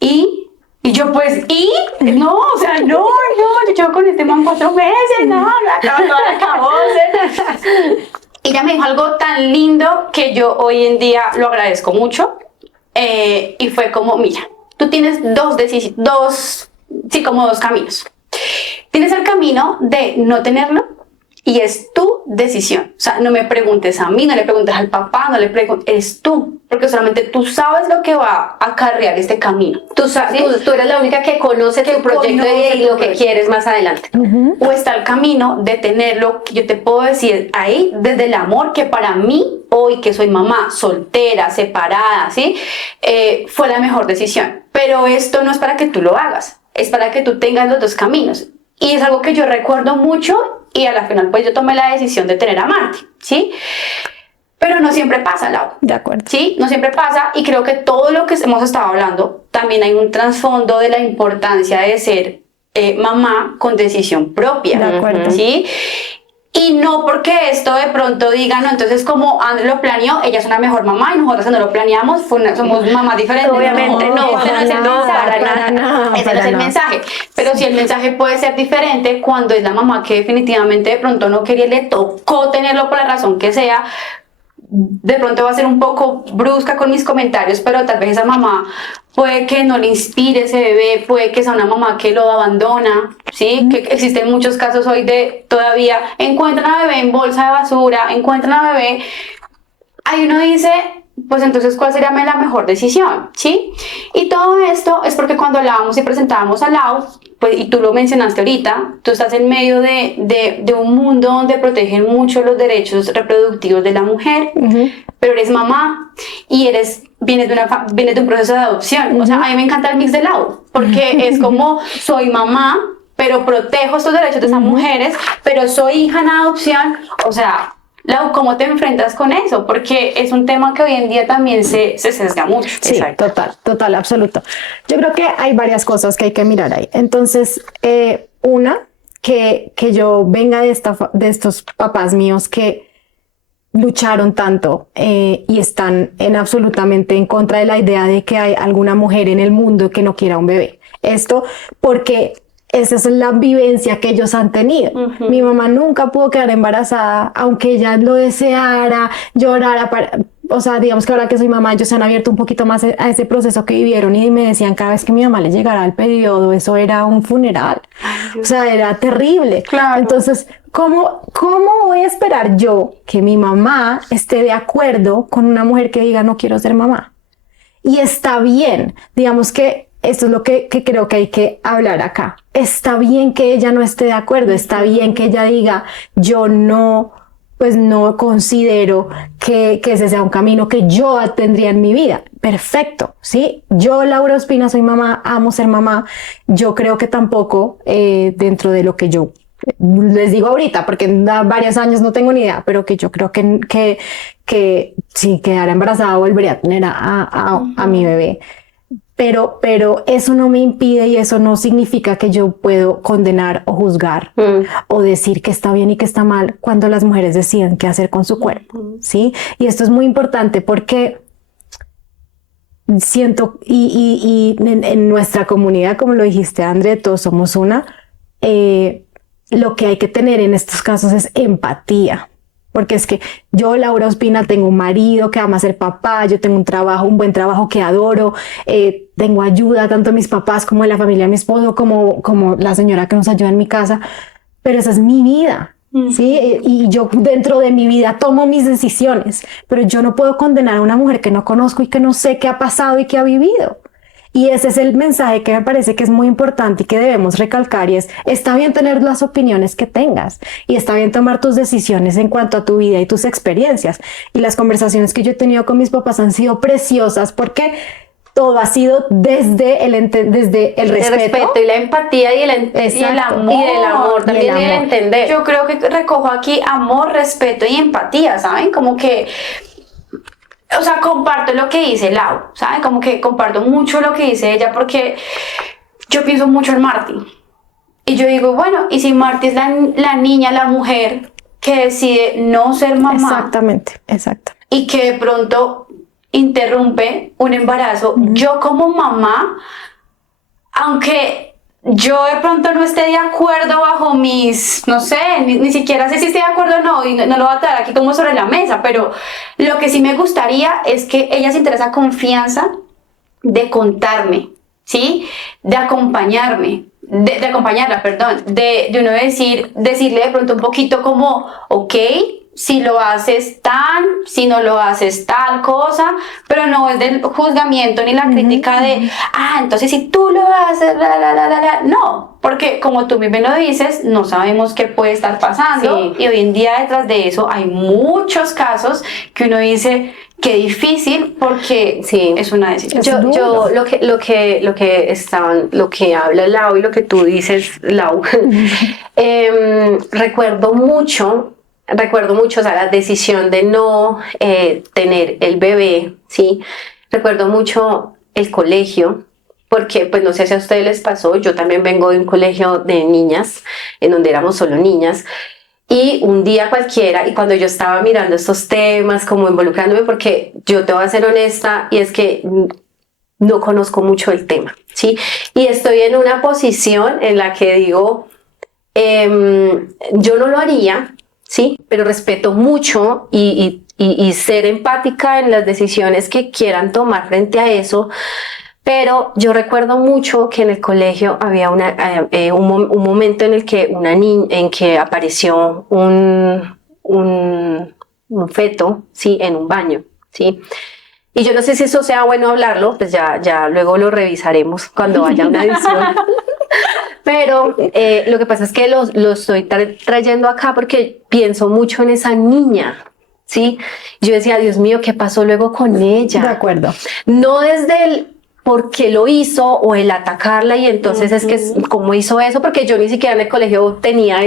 ¿y? Y yo pues, ¿y? No, o sea, no, yo llevo con este man 4 meses, no, acabó. Y ella me dijo algo tan lindo que yo hoy en día lo agradezco mucho. Y fue como, mira, tú tienes dos caminos. Tienes el camino de no tenerlo y es tu decisión. O sea, no me preguntes a mí, no le preguntes al papá, no le preguntes, eres tú. Porque solamente tú sabes lo que va a acarrear este camino. Tú eres la única que conoce tu proyecto y lo que quieres más adelante. O está el camino de tenerlo, que yo te puedo decir ahí, desde el amor, que para mí, hoy que soy mamá soltera, separada, ¿sí? Fue la mejor decisión. Pero esto no es para que tú lo hagas, es para que tú tengas los dos caminos. Y es algo que yo recuerdo mucho y a la final pues yo tomé la decisión de tener a Marty, ¿sí? Pero no siempre pasa, Lau. De acuerdo. Sí, no siempre pasa y creo que todo lo que hemos estado hablando, también hay un trasfondo de la importancia de ser mamá con decisión propia. De acuerdo. ¿Sí? Y no porque esto de pronto diga, no, entonces como André lo planeó, ella es una mejor mamá y nosotros no lo planeamos, somos mamás diferentes. Obviamente no, ese no es el mensaje. para nada. Ese no es el mensaje. Pero sí el mensaje puede ser diferente cuando es la mamá que definitivamente de pronto no quería, le tocó tenerlo por la razón que sea. De pronto va a ser un poco brusca con mis comentarios, pero tal vez esa mamá puede que no le inspire ese bebé, puede que sea una mamá que lo abandona, ¿sí? Que existen muchos casos hoy de todavía encuentran a bebé en bolsa de basura, encuentran a bebé. Ahí uno dice, pues entonces, ¿cuál sería la mejor decisión? ¿Sí? Y todo esto es porque cuando hablábamos y presentábamos a Lau, pues, y tú lo mencionaste ahorita, tú estás en medio de un mundo donde protegen mucho los derechos reproductivos de la mujer, pero eres mamá y vienes de un proceso de adopción. O sea, a mí me encanta el mix de Lau, porque es como, soy mamá, pero protejo estos derechos de esas mujeres, pero soy hija en adopción. O sea, Lau, ¿cómo te enfrentas con eso? Porque es un tema que hoy en día también se sesga mucho. Sí, Exacto. total, absoluto. Yo creo que hay varias cosas que hay que mirar ahí. Entonces, una, que yo venga de estos papás míos que lucharon tanto y están absolutamente en contra de la idea de que hay alguna mujer en el mundo que no quiera un bebé. Esto porque esa es la vivencia que ellos han tenido. Mi mamá nunca pudo quedar embarazada, aunque ella lo deseara, llorara. O sea, digamos que ahora que soy mamá, ellos se han abierto un poquito más a ese proceso que vivieron y me decían cada vez que mi mamá le llegara al periodo, eso era un funeral. O sea, era terrible. Claro. Entonces, ¿cómo voy a esperar yo que mi mamá esté de acuerdo con una mujer que diga no quiero ser mamá? Y está bien, digamos que esto es lo que creo que hay que hablar acá. Está bien que ella no esté de acuerdo, está bien que ella diga, yo no considero que ese sea un camino que yo tendría en mi vida. Perfecto, ¿sí? Yo, Laura Ospina, soy mamá, amo ser mamá. Yo creo que tampoco dentro de lo que yo les digo ahorita, porque en varios años no tengo ni idea, pero que yo creo que si quedara embarazada volvería a tener a mi bebé. Pero eso no me impide y eso no significa que yo puedo condenar o juzgar o decir que está bien y que está mal cuando las mujeres deciden qué hacer con su cuerpo, ¿sí? Y esto es muy importante porque siento, y en nuestra comunidad, como lo dijiste, André, todos somos una, lo que hay que tener en estos casos es empatía. Porque es que yo, Laura Ospina, tengo un marido que ama ser papá, yo tengo un buen trabajo que adoro, tengo ayuda tanto de mis papás como de la familia de mi esposo, como la señora que nos ayuda en mi casa, pero esa es mi vida, ¿sí? Y yo dentro de mi vida tomo mis decisiones, pero yo no puedo condenar a una mujer que no conozco y que no sé qué ha pasado y qué ha vivido. Y ese es el mensaje que me parece que es muy importante y que debemos recalcar, y es, está bien tener las opiniones que tengas y está bien tomar tus decisiones en cuanto a tu vida y tus experiencias. Y las conversaciones que yo he tenido con mis papás han sido preciosas porque todo ha sido desde desde el respeto y la empatía y el amor. Y el amor también, y el entender. Yo creo que recojo aquí amor, respeto y empatía, ¿saben? Como que, o sea, comparto lo que dice Lau, ¿saben? Como que comparto mucho lo que dice ella porque yo pienso mucho en Marty. Y yo digo, bueno, ¿y si Marty es la niña, la mujer que decide no ser mamá? Exactamente, exacto. Y que de pronto interrumpe un embarazo, yo como mamá, aunque yo de pronto no esté de acuerdo bajo mis, no sé, ni siquiera sé si estoy de acuerdo o no, y no lo voy a traer aquí como sobre la mesa, pero lo que sí me gustaría es que ella sintiera esa confianza de contarme, ¿sí? De acompañarme, de acompañarla, perdón, de uno decirle de pronto un poquito como, ok, si lo haces si no lo haces tal cosa, pero no es del juzgamiento ni la crítica de, entonces si tú lo haces, no, porque como tú mismo lo dices, no sabemos qué puede estar pasando, y hoy en día detrás de eso hay muchos casos que uno dice, qué difícil, porque es una decisión. Yo lo que habla Lau y lo que tú dices, Lau, recuerdo mucho, o sea, la decisión de no tener el bebé, ¿sí? Recuerdo mucho el colegio, porque pues no sé si a ustedes les pasó, yo también vengo de un colegio de niñas, en donde éramos solo niñas, y un día cualquiera, y cuando yo estaba mirando estos temas, como involucrándome, porque yo te voy a ser honesta, y es que no conozco mucho el tema, ¿sí? Y estoy en una posición en la que digo, yo no lo haría, sí, pero respeto mucho y ser empática en las decisiones que quieran tomar frente a eso. Pero yo recuerdo mucho que en el colegio había un momento en el que en que apareció un feto, sí, en un baño, sí. Y yo no sé si eso sea bueno hablarlo, pues ya luego lo revisaremos cuando haya una edición. Pero lo que pasa es que lo estoy trayendo acá porque pienso mucho en esa niña, ¿sí? Yo decía, Dios mío, ¿qué pasó luego con ella? De acuerdo. No desde el por qué lo hizo o el atacarla y entonces es que cómo hizo eso, porque yo ni siquiera en el colegio tenía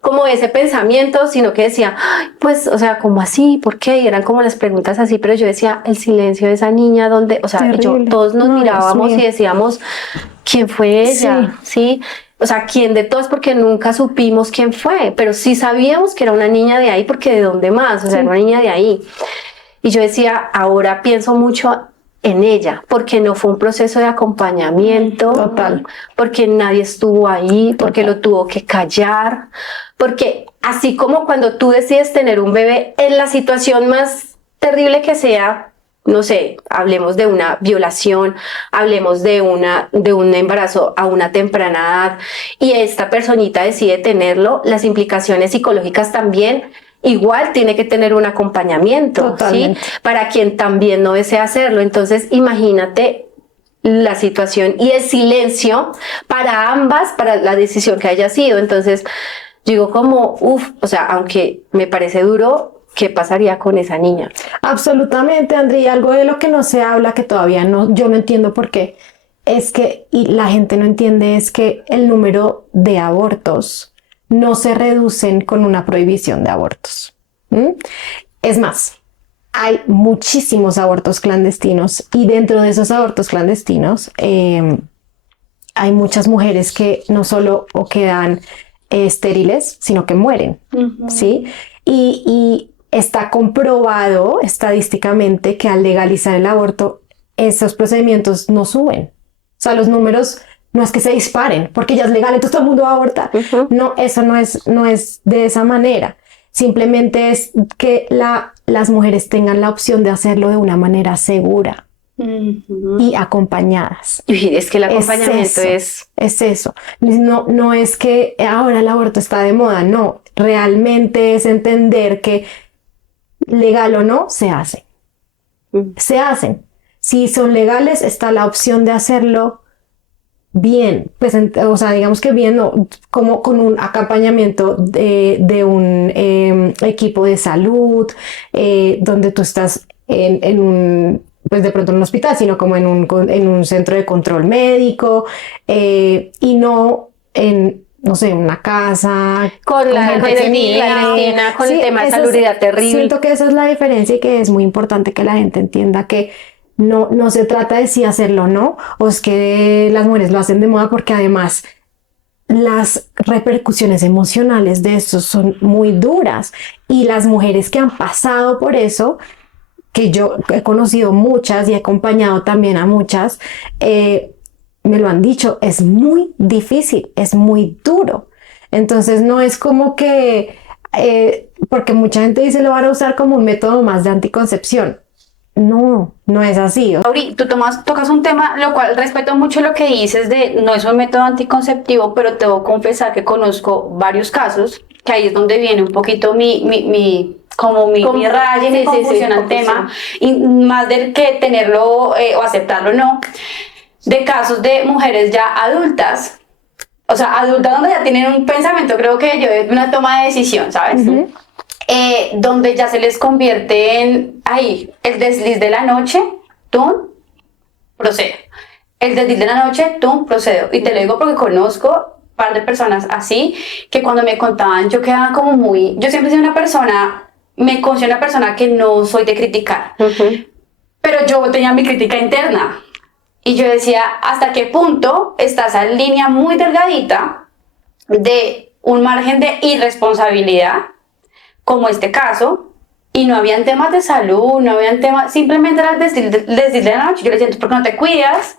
como ese pensamiento, sino que decía, ay, pues, o sea, ¿cómo así? ¿Por qué? Y eran como las preguntas así, pero yo decía, el silencio de esa niña, donde, o sea, todos nos mirábamos y decíamos, ¿quién fue ella? ¿Sí? O sea, ¿quién de todos? Porque nunca supimos quién fue, pero sí sabíamos que era una niña de ahí, porque ¿de dónde más? O sea, era una niña de ahí. Y yo decía, ahora pienso mucho en ella, porque no fue un proceso de acompañamiento, total, porque nadie estuvo ahí, porque lo tuvo que callar, porque así como cuando tú decides tener un bebé en la situación más terrible que sea, no sé, hablemos de una violación, hablemos de un embarazo a una temprana edad y esta personita decide tenerlo, las implicaciones psicológicas también. Igual tiene que tener un acompañamiento, ¿sí? Para quien también no desea hacerlo. Entonces, imagínate la situación y el silencio para ambas, para la decisión que haya sido. Entonces, digo como, o sea, aunque me parece duro, ¿qué pasaría con esa niña? Absolutamente, Andrea, algo de lo que no se habla, que todavía yo no entiendo por qué, es que, y la gente no entiende, es que el número de abortos no se reducen con una prohibición de abortos. Es más, hay muchísimos abortos clandestinos y dentro de esos abortos clandestinos hay muchas mujeres que no solo quedan estériles, sino que mueren, ¿sí? Y está comprobado estadísticamente que al legalizar el aborto, esos procedimientos no suben. O sea, los números no es que se disparen, porque ya es legal, entonces todo el mundo va a abortar. No, eso no es de esa manera. Simplemente es que las mujeres tengan la opción de hacerlo de una manera segura y acompañadas. Y es que el acompañamiento es eso. No es que ahora el aborto está de moda, no. Realmente es entender que legal o no, se hacen. Se hacen. si son legales, está la opción de hacerlo bien, pues, o sea, digamos que bien, no, como con un acompañamiento de un equipo de salud, donde tú estás en un, pues de pronto en un hospital, sino como en un centro de control médico, y no en, no sé, una casa Con la gente clandestina, con el tema de eso salubridad terrible. Siento que esa es la diferencia y que es muy importante que la gente entienda que no se trata de si hacerlo o no, o es que las mujeres lo hacen de moda, porque además las repercusiones emocionales de esto son muy duras, y las mujeres que han pasado por eso, que yo he conocido muchas y he acompañado también a muchas, me lo han dicho, es muy difícil, es muy duro. Entonces no es como que, porque mucha gente dice lo van a usar como un método más de anticoncepción. No es así. Auri, tú tocas un tema, lo cual respeto mucho lo que dices de no es un método anticonceptivo, pero te debo confesar que conozco varios casos, que ahí es donde viene un poquito mi raya y mi confusión al tema, y más del que tenerlo o aceptarlo o no, de casos de mujeres ya adultas, o sea, adultas donde ya tienen un pensamiento, creo que yo, de una toma de decisión, ¿sabes? Donde ya se les convierte en, el desliz de la noche, tú, procedo. El desliz de la noche, tú, procedo. Y te lo digo porque conozco un par de personas así, que cuando me contaban yo quedaba como muy, yo siempre soy una persona, me considero una persona que no soy de criticar, pero yo tenía mi crítica interna. Y yo decía, ¿hasta qué punto está esa línea muy delgadita de un margen de irresponsabilidad, como este caso, y no habían temas de salud, no habían temas, simplemente era el desliz de la noche? Yo le decía, ¿por qué no te cuidas?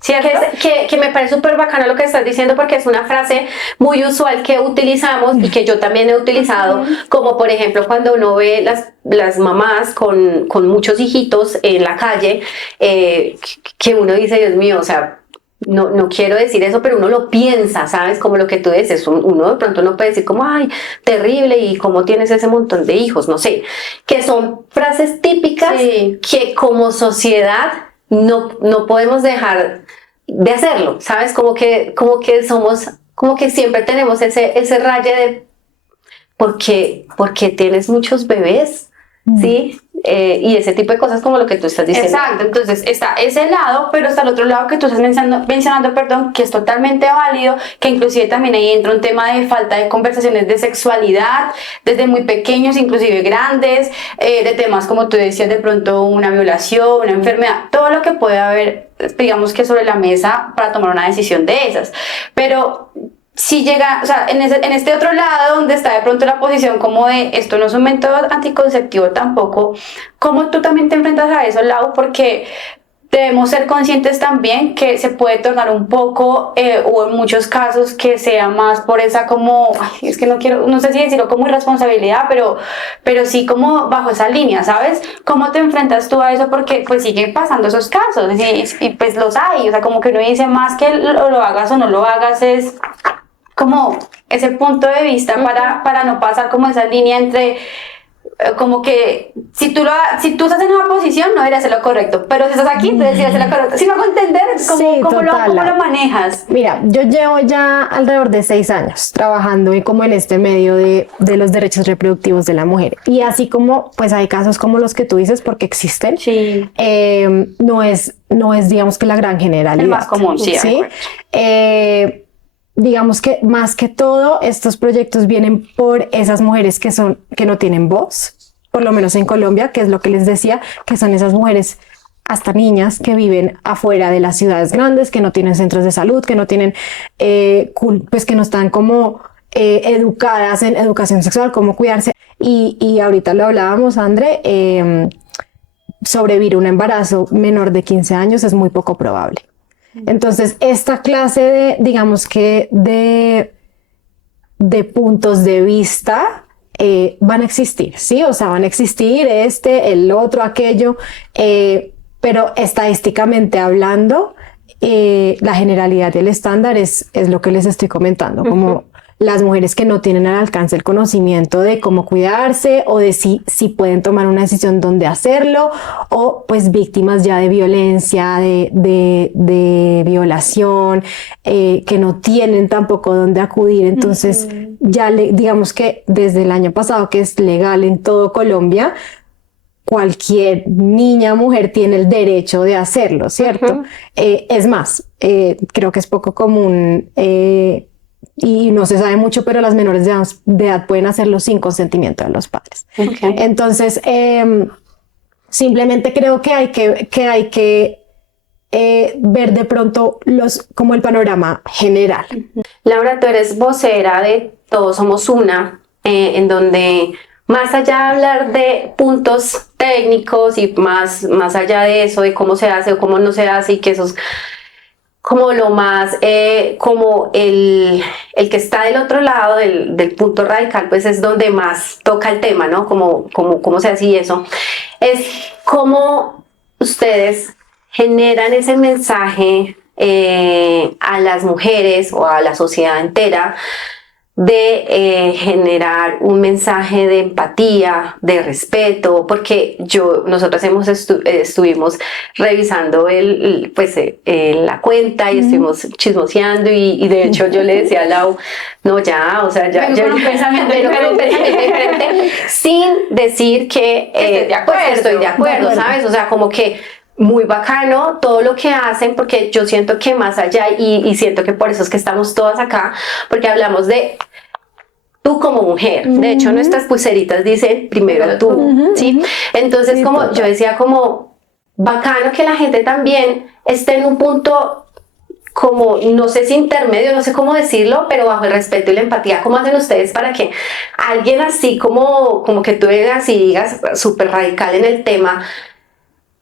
¿Cierto? Que me parece súper bacano lo que estás diciendo, porque es una frase muy usual que utilizamos y que yo también he utilizado, como por ejemplo cuando uno ve las mamás con muchos hijitos en la calle, que uno dice, Dios mío, o sea, no quiero decir eso, pero uno lo piensa, ¿sabes? Como lo que tú dices, uno de pronto no puede decir como, ay, terrible, y cómo tienes ese montón de hijos, no sé, que son frases típicas que como sociedad no podemos dejar de hacerlo, ¿sabes? Como que somos, como que siempre tenemos ese raye de porque tienes muchos bebés, ¿sí? Y ese tipo de cosas como lo que tú estás diciendo. Exacto, entonces está ese lado, pero está el otro lado que tú estás mencionando, perdón, que es totalmente válido, que inclusive también ahí entra un tema de falta de conversaciones de sexualidad, desde muy pequeños, inclusive grandes, de temas como tú decías, de pronto una violación, una enfermedad, todo lo que puede haber, digamos que sobre la mesa para tomar una decisión de esas. Pero si llega, o sea, en este otro lado donde está de pronto la posición como de esto no es un método anticonceptivo tampoco, ¿cómo tú también te enfrentas a eso, Lau? Porque debemos ser conscientes también que se puede tornar un poco, o en muchos casos que sea más por esa como, es que no sé si decirlo como irresponsabilidad, pero sí como bajo esa línea, ¿sabes? ¿Cómo te enfrentas tú a eso? Porque pues siguen pasando esos casos y pues los hay, o sea, como que uno dice más que lo hagas o no lo hagas, es como ese punto de vista para no pasar como esa línea entre como que si tú estás en una posición no debería ser lo correcto, pero si estás aquí entonces debería ser lo correcto. ¿Sí me hago entender? ¿Cómo lo manejas? Mira, yo llevo ya alrededor de 6 años trabajando como en este medio de los derechos reproductivos de la mujer, y así como pues hay casos como los que tú dices, porque existen, no es digamos que la gran generalidad. El más común, sí. Digamos que más que todo estos proyectos vienen por esas mujeres que no tienen voz, por lo menos en Colombia, que es lo que les decía, que son esas mujeres, hasta niñas, que viven afuera de las ciudades grandes, que no tienen centros de salud, que no tienen, pues que no están como educadas en educación sexual, cómo cuidarse. Y ahorita lo hablábamos, André, sobrevivir un embarazo menor de 15 años es muy poco probable. Entonces, esta clase de, digamos que de puntos de vista van a existir, ¿sí? O sea, van a existir el otro, aquello, pero estadísticamente hablando, la generalidad del estándar es lo que les estoy comentando, como las mujeres que no tienen al alcance el conocimiento de cómo cuidarse o de si pueden tomar una decisión dónde hacerlo, o pues víctimas ya de violencia, de violación, que no tienen tampoco dónde acudir. Entonces ya digamos que desde el año pasado, que es legal en todo Colombia, cualquier niña, mujer tiene el derecho de hacerlo, ¿cierto? Es más, creo que es poco común y no se sabe mucho, pero las menores de edad pueden hacerlo sin consentimiento de los padres. Okay. Entonces, simplemente creo que hay que ver de pronto como el panorama general. Laura, tú eres vocera de Todos Somos Una, en donde más allá de hablar de puntos técnicos y más allá de eso, de cómo se hace o cómo no se hace, y que eso es como lo más, como el que está del otro lado del punto radical, pues es donde más toca el tema, ¿no? Cómo se hace eso. Es cómo ustedes generan ese mensaje a las mujeres o a la sociedad entera de generar un mensaje de empatía, de respeto, porque nosotros estuvimos revisando la cuenta y estuvimos chismoseando y de hecho yo le decía a Lau, no ya, o sea, ya, Pero con un pensamiento diferente, sin decir que estoy de acuerdo, ¿sabes? O sea, como que muy bacano todo lo que hacen, porque yo siento que más allá, y siento que por eso es que estamos todas acá, porque hablamos de tú como mujer. De hecho, nuestras pulseritas dicen primero tú, ¿sí? Entonces, como yo decía, como bacano que la gente también esté en un punto como, no sé si intermedio, no sé cómo decirlo, pero bajo el respeto y la empatía. ¿Cómo hacen ustedes para que alguien así como que tú digas y digas súper radical en el tema,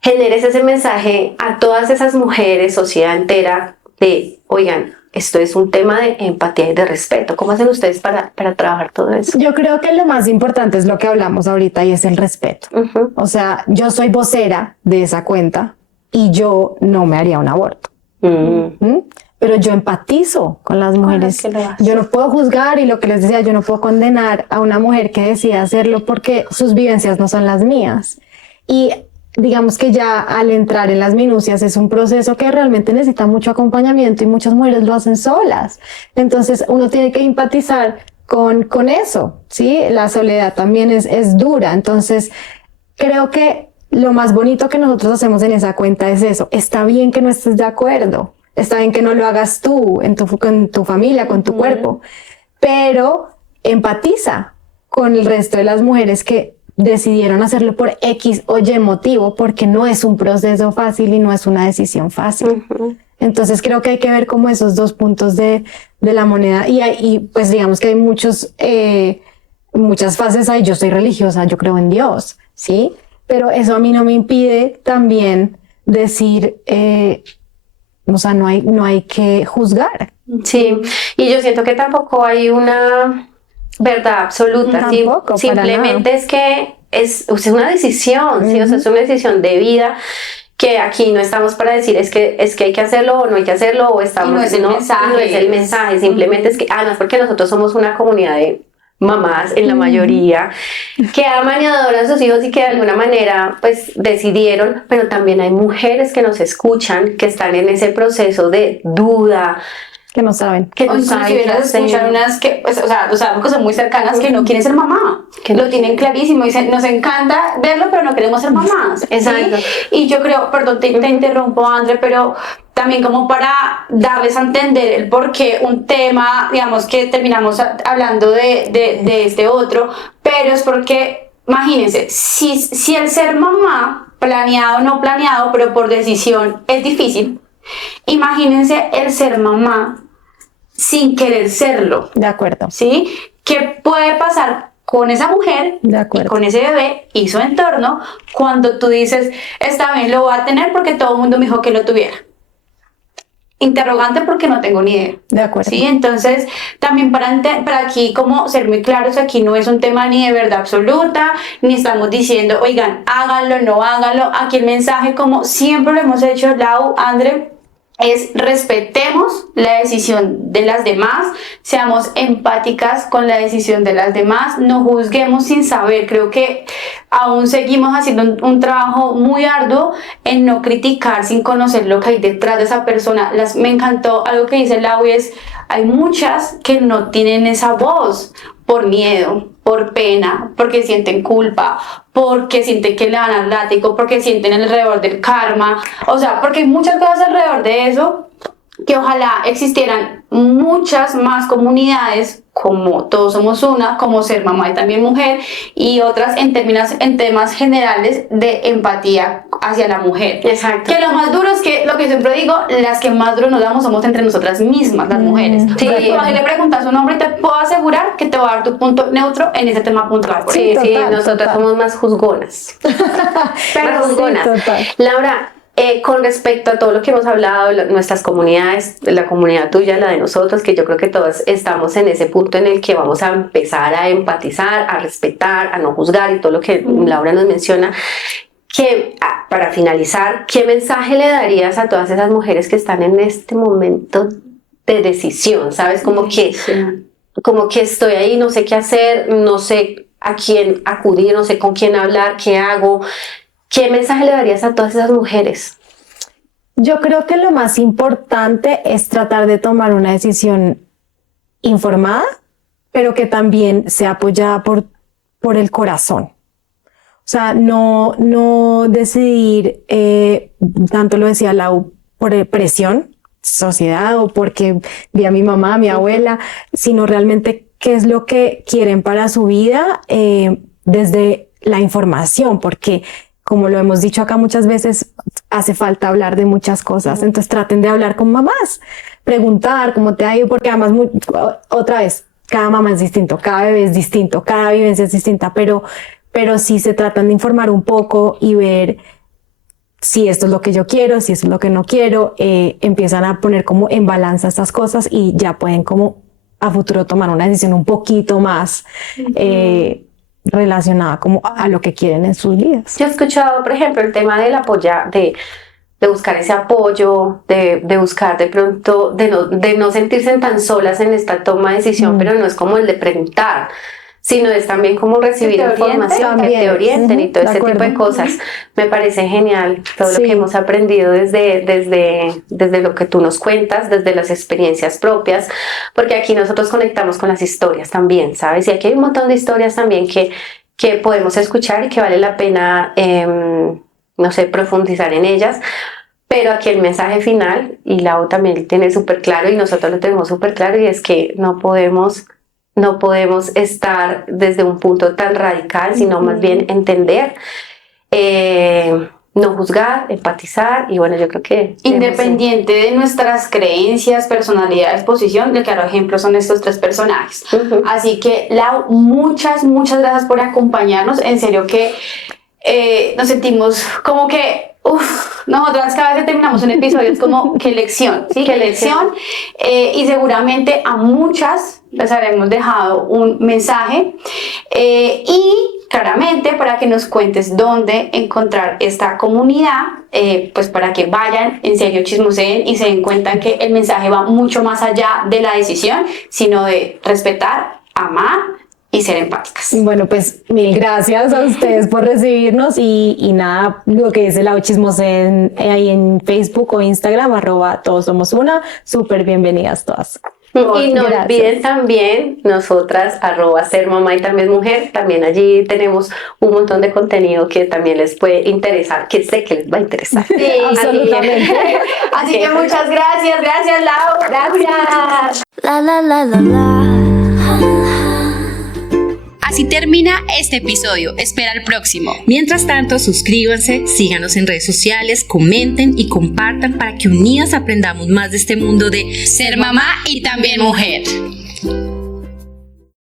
generes ese mensaje a todas esas mujeres, sociedad entera, de, oigan, esto es un tema de empatía y de respeto? ¿Cómo hacen ustedes para trabajar todo eso? Yo creo que lo más importante es lo que hablamos ahorita, y es el respeto. O sea, yo soy vocera de esa cuenta y yo no me haría un aborto. Pero yo empatizo con las mujeres. Yo no puedo juzgar, y lo que les decía, yo no puedo condenar a una mujer que decida hacerlo porque sus vivencias no son las mías. Y digamos que ya al entrar en las minucias es un proceso que realmente necesita mucho acompañamiento y muchas mujeres lo hacen solas. Entonces uno tiene que empatizar con eso, ¿sí? La soledad también es dura. Entonces creo que lo más bonito que nosotros hacemos en esa cuenta es eso. Está bien que no estés de acuerdo, está bien que no lo hagas tú, con tu familia, con tu cuerpo, pero empatiza con el resto de las mujeres que decidieron hacerlo por X o Y motivo, porque no es un proceso fácil y no es una decisión fácil. Entonces creo que hay que ver como esos dos puntos de la moneda, y pues digamos que hay muchas fases ahí. Yo soy religiosa, yo creo en Dios, ¿sí? Pero eso a mí no me impide también decir, o sea, no hay que juzgar. Sí, y yo siento que tampoco hay una verdad absoluta. Tampoco, simplemente es que es una decisión, ¿sí? O sea, es una decisión de vida, que aquí no estamos para decir es que hay que hacerlo o no hay que hacerlo, o estamos, y no es el mensaje, simplemente es que, no es porque nosotros somos una comunidad de mamás en la mayoría que aman y adoran a sus hijos y que de alguna manera pues decidieron, pero también hay mujeres que nos escuchan, que están en ese proceso de duda, que no saben. Que no saben qué hacer. Escuchan unas que, pues, o sea, que son muy cercanas, que no quieren ser mamá, que lo tienen clarísimo, dicen, nos encanta verlo, pero no queremos ser mamás. Exacto. ¿Sí? Y yo creo, perdón, te interrumpo, André, pero también como para darles a entender el por qué un tema, digamos que terminamos hablando de este otro, pero es porque, imagínense, si el ser mamá, planeado o no planeado, pero por decisión, es difícil, imagínense el ser mamá sin querer serlo. De acuerdo. ¿Sí? ¿Qué puede pasar con esa mujer y con ese bebé y su entorno cuando tú dices, está bien, lo voy a tener porque todo el mundo me dijo que lo tuviera? Interrogante, porque no tengo ni idea. De acuerdo. Sí, entonces también para aquí como ser muy claros, aquí no es un tema ni de verdad absoluta, ni estamos diciendo, oigan, háganlo, no háganlo. Aquí el mensaje, como siempre lo hemos hecho, Lau, André, es respetemos la decisión de las demás, seamos empáticas con la decisión de las demás, no juzguemos sin saber. Creo que aún seguimos haciendo un trabajo muy arduo en no criticar sin conocer lo que hay detrás de esa persona. Me encantó algo que dice Lau, es hay muchas que no tienen esa voz por miedo, por pena, porque sienten culpa, porque sienten que le van al látigo, porque sienten alrededor del karma, o sea, porque hay muchas cosas alrededor de eso, que ojalá existieran muchas más comunidades como Todos Somos Una, como Ser Mamá y También Mujer, y otras en temas generales de empatía hacia la mujer. Exacto. Que lo más duro es que, lo que siempre digo, las que más duro nos damos somos entre nosotras mismas, las mujeres. Sí. Porque tú le preguntas a un hombre y te puedo asegurar que te va a dar tu punto neutro en ese tema puntual. Sí, total, sí, nosotras total. somos más juzgonas. Más juzgonas. Sí, total. Laura, con respecto a todo lo que hemos hablado, nuestras comunidades, la comunidad tuya, la de nosotros, que yo creo que todos estamos en ese punto en el que vamos a empezar a empatizar, a respetar, a no juzgar y todo lo que Laura nos menciona. Para finalizar, ¿qué mensaje le darías a todas esas mujeres que están en este momento de decisión? ¿Sabes? Como que estoy ahí, no sé qué hacer, no sé a quién acudir, no sé con quién hablar, qué hago. ¿Qué mensaje le darías a todas esas mujeres? Yo creo que lo más importante es tratar de tomar una decisión informada, pero que también sea apoyada por el corazón. O sea, no decidir, tanto lo decía Lau, por presión, sociedad o porque vi a mi mamá, a mi abuela, sino realmente qué es lo que quieren para su vida desde la información, porque como lo hemos dicho acá muchas veces, hace falta hablar de muchas cosas. Entonces traten de hablar con mamás, preguntar cómo te ha ido, porque además, otra vez, cada mamá es distinto, cada bebé es distinto, cada vivencia es distinta, pero sí se tratan de informar un poco y ver si esto es lo que yo quiero, si esto es lo que no quiero, empiezan a poner como en balanza estas cosas y ya pueden como a futuro tomar una decisión un poquito más relacionada como a lo que quieren en sus vidas. Yo he escuchado, por ejemplo, el tema del apoyo, de buscar ese apoyo, de buscar de pronto, de no sentirse tan solas en esta toma de decisión, pero no es como el de preguntar, sino es también como recibir información, que te orienten y todo ese tipo de cosas. Me parece genial todo lo que hemos aprendido desde lo que tú nos cuentas, desde las experiencias propias, porque aquí nosotros conectamos con las historias también, ¿sabes? Y aquí hay un montón de historias también que podemos escuchar y que vale la pena, no sé, profundizar en ellas. Pero aquí el mensaje final, y Lau también tiene súper claro y nosotros lo tenemos súper claro, y es que no podemos estar desde un punto tan radical, sino más bien entender, no juzgar, empatizar, y bueno, yo creo que independiente de nuestras creencias, personalidades, posición, el claro ejemplo son estos tres personajes. Así que Lau, muchas gracias por acompañarnos, en serio que nos sentimos como que nosotras cada vez que terminamos un episodio es como qué lección, ¿sí? Qué lección. Y seguramente a muchas les habremos dejado un mensaje y claramente para que nos cuentes dónde encontrar esta comunidad, pues para que vayan, en serio chismoseen y se den cuenta que el mensaje va mucho más allá de la decisión, sino de respetar, amar y ser empáticas. Bueno, pues mil gracias a ustedes por recibirnos y nada, lo que dice Lau, chismoseen ahí en Facebook o Instagram, @Todos Somos Una, súper bienvenidas todas. Y no olviden también nosotras, @Ser Mamá y También Mujer, también allí tenemos un montón de contenido que también les puede interesar, que sé que les va a interesar. Sí, absolutamente. Así que muchas gracias Lau. Gracias. La la la la la. Así termina este episodio. Espera el próximo. Mientras tanto, suscríbanse, síganos en redes sociales, comenten y compartan para que unidas aprendamos más de este mundo de Ser mamá y también mujer.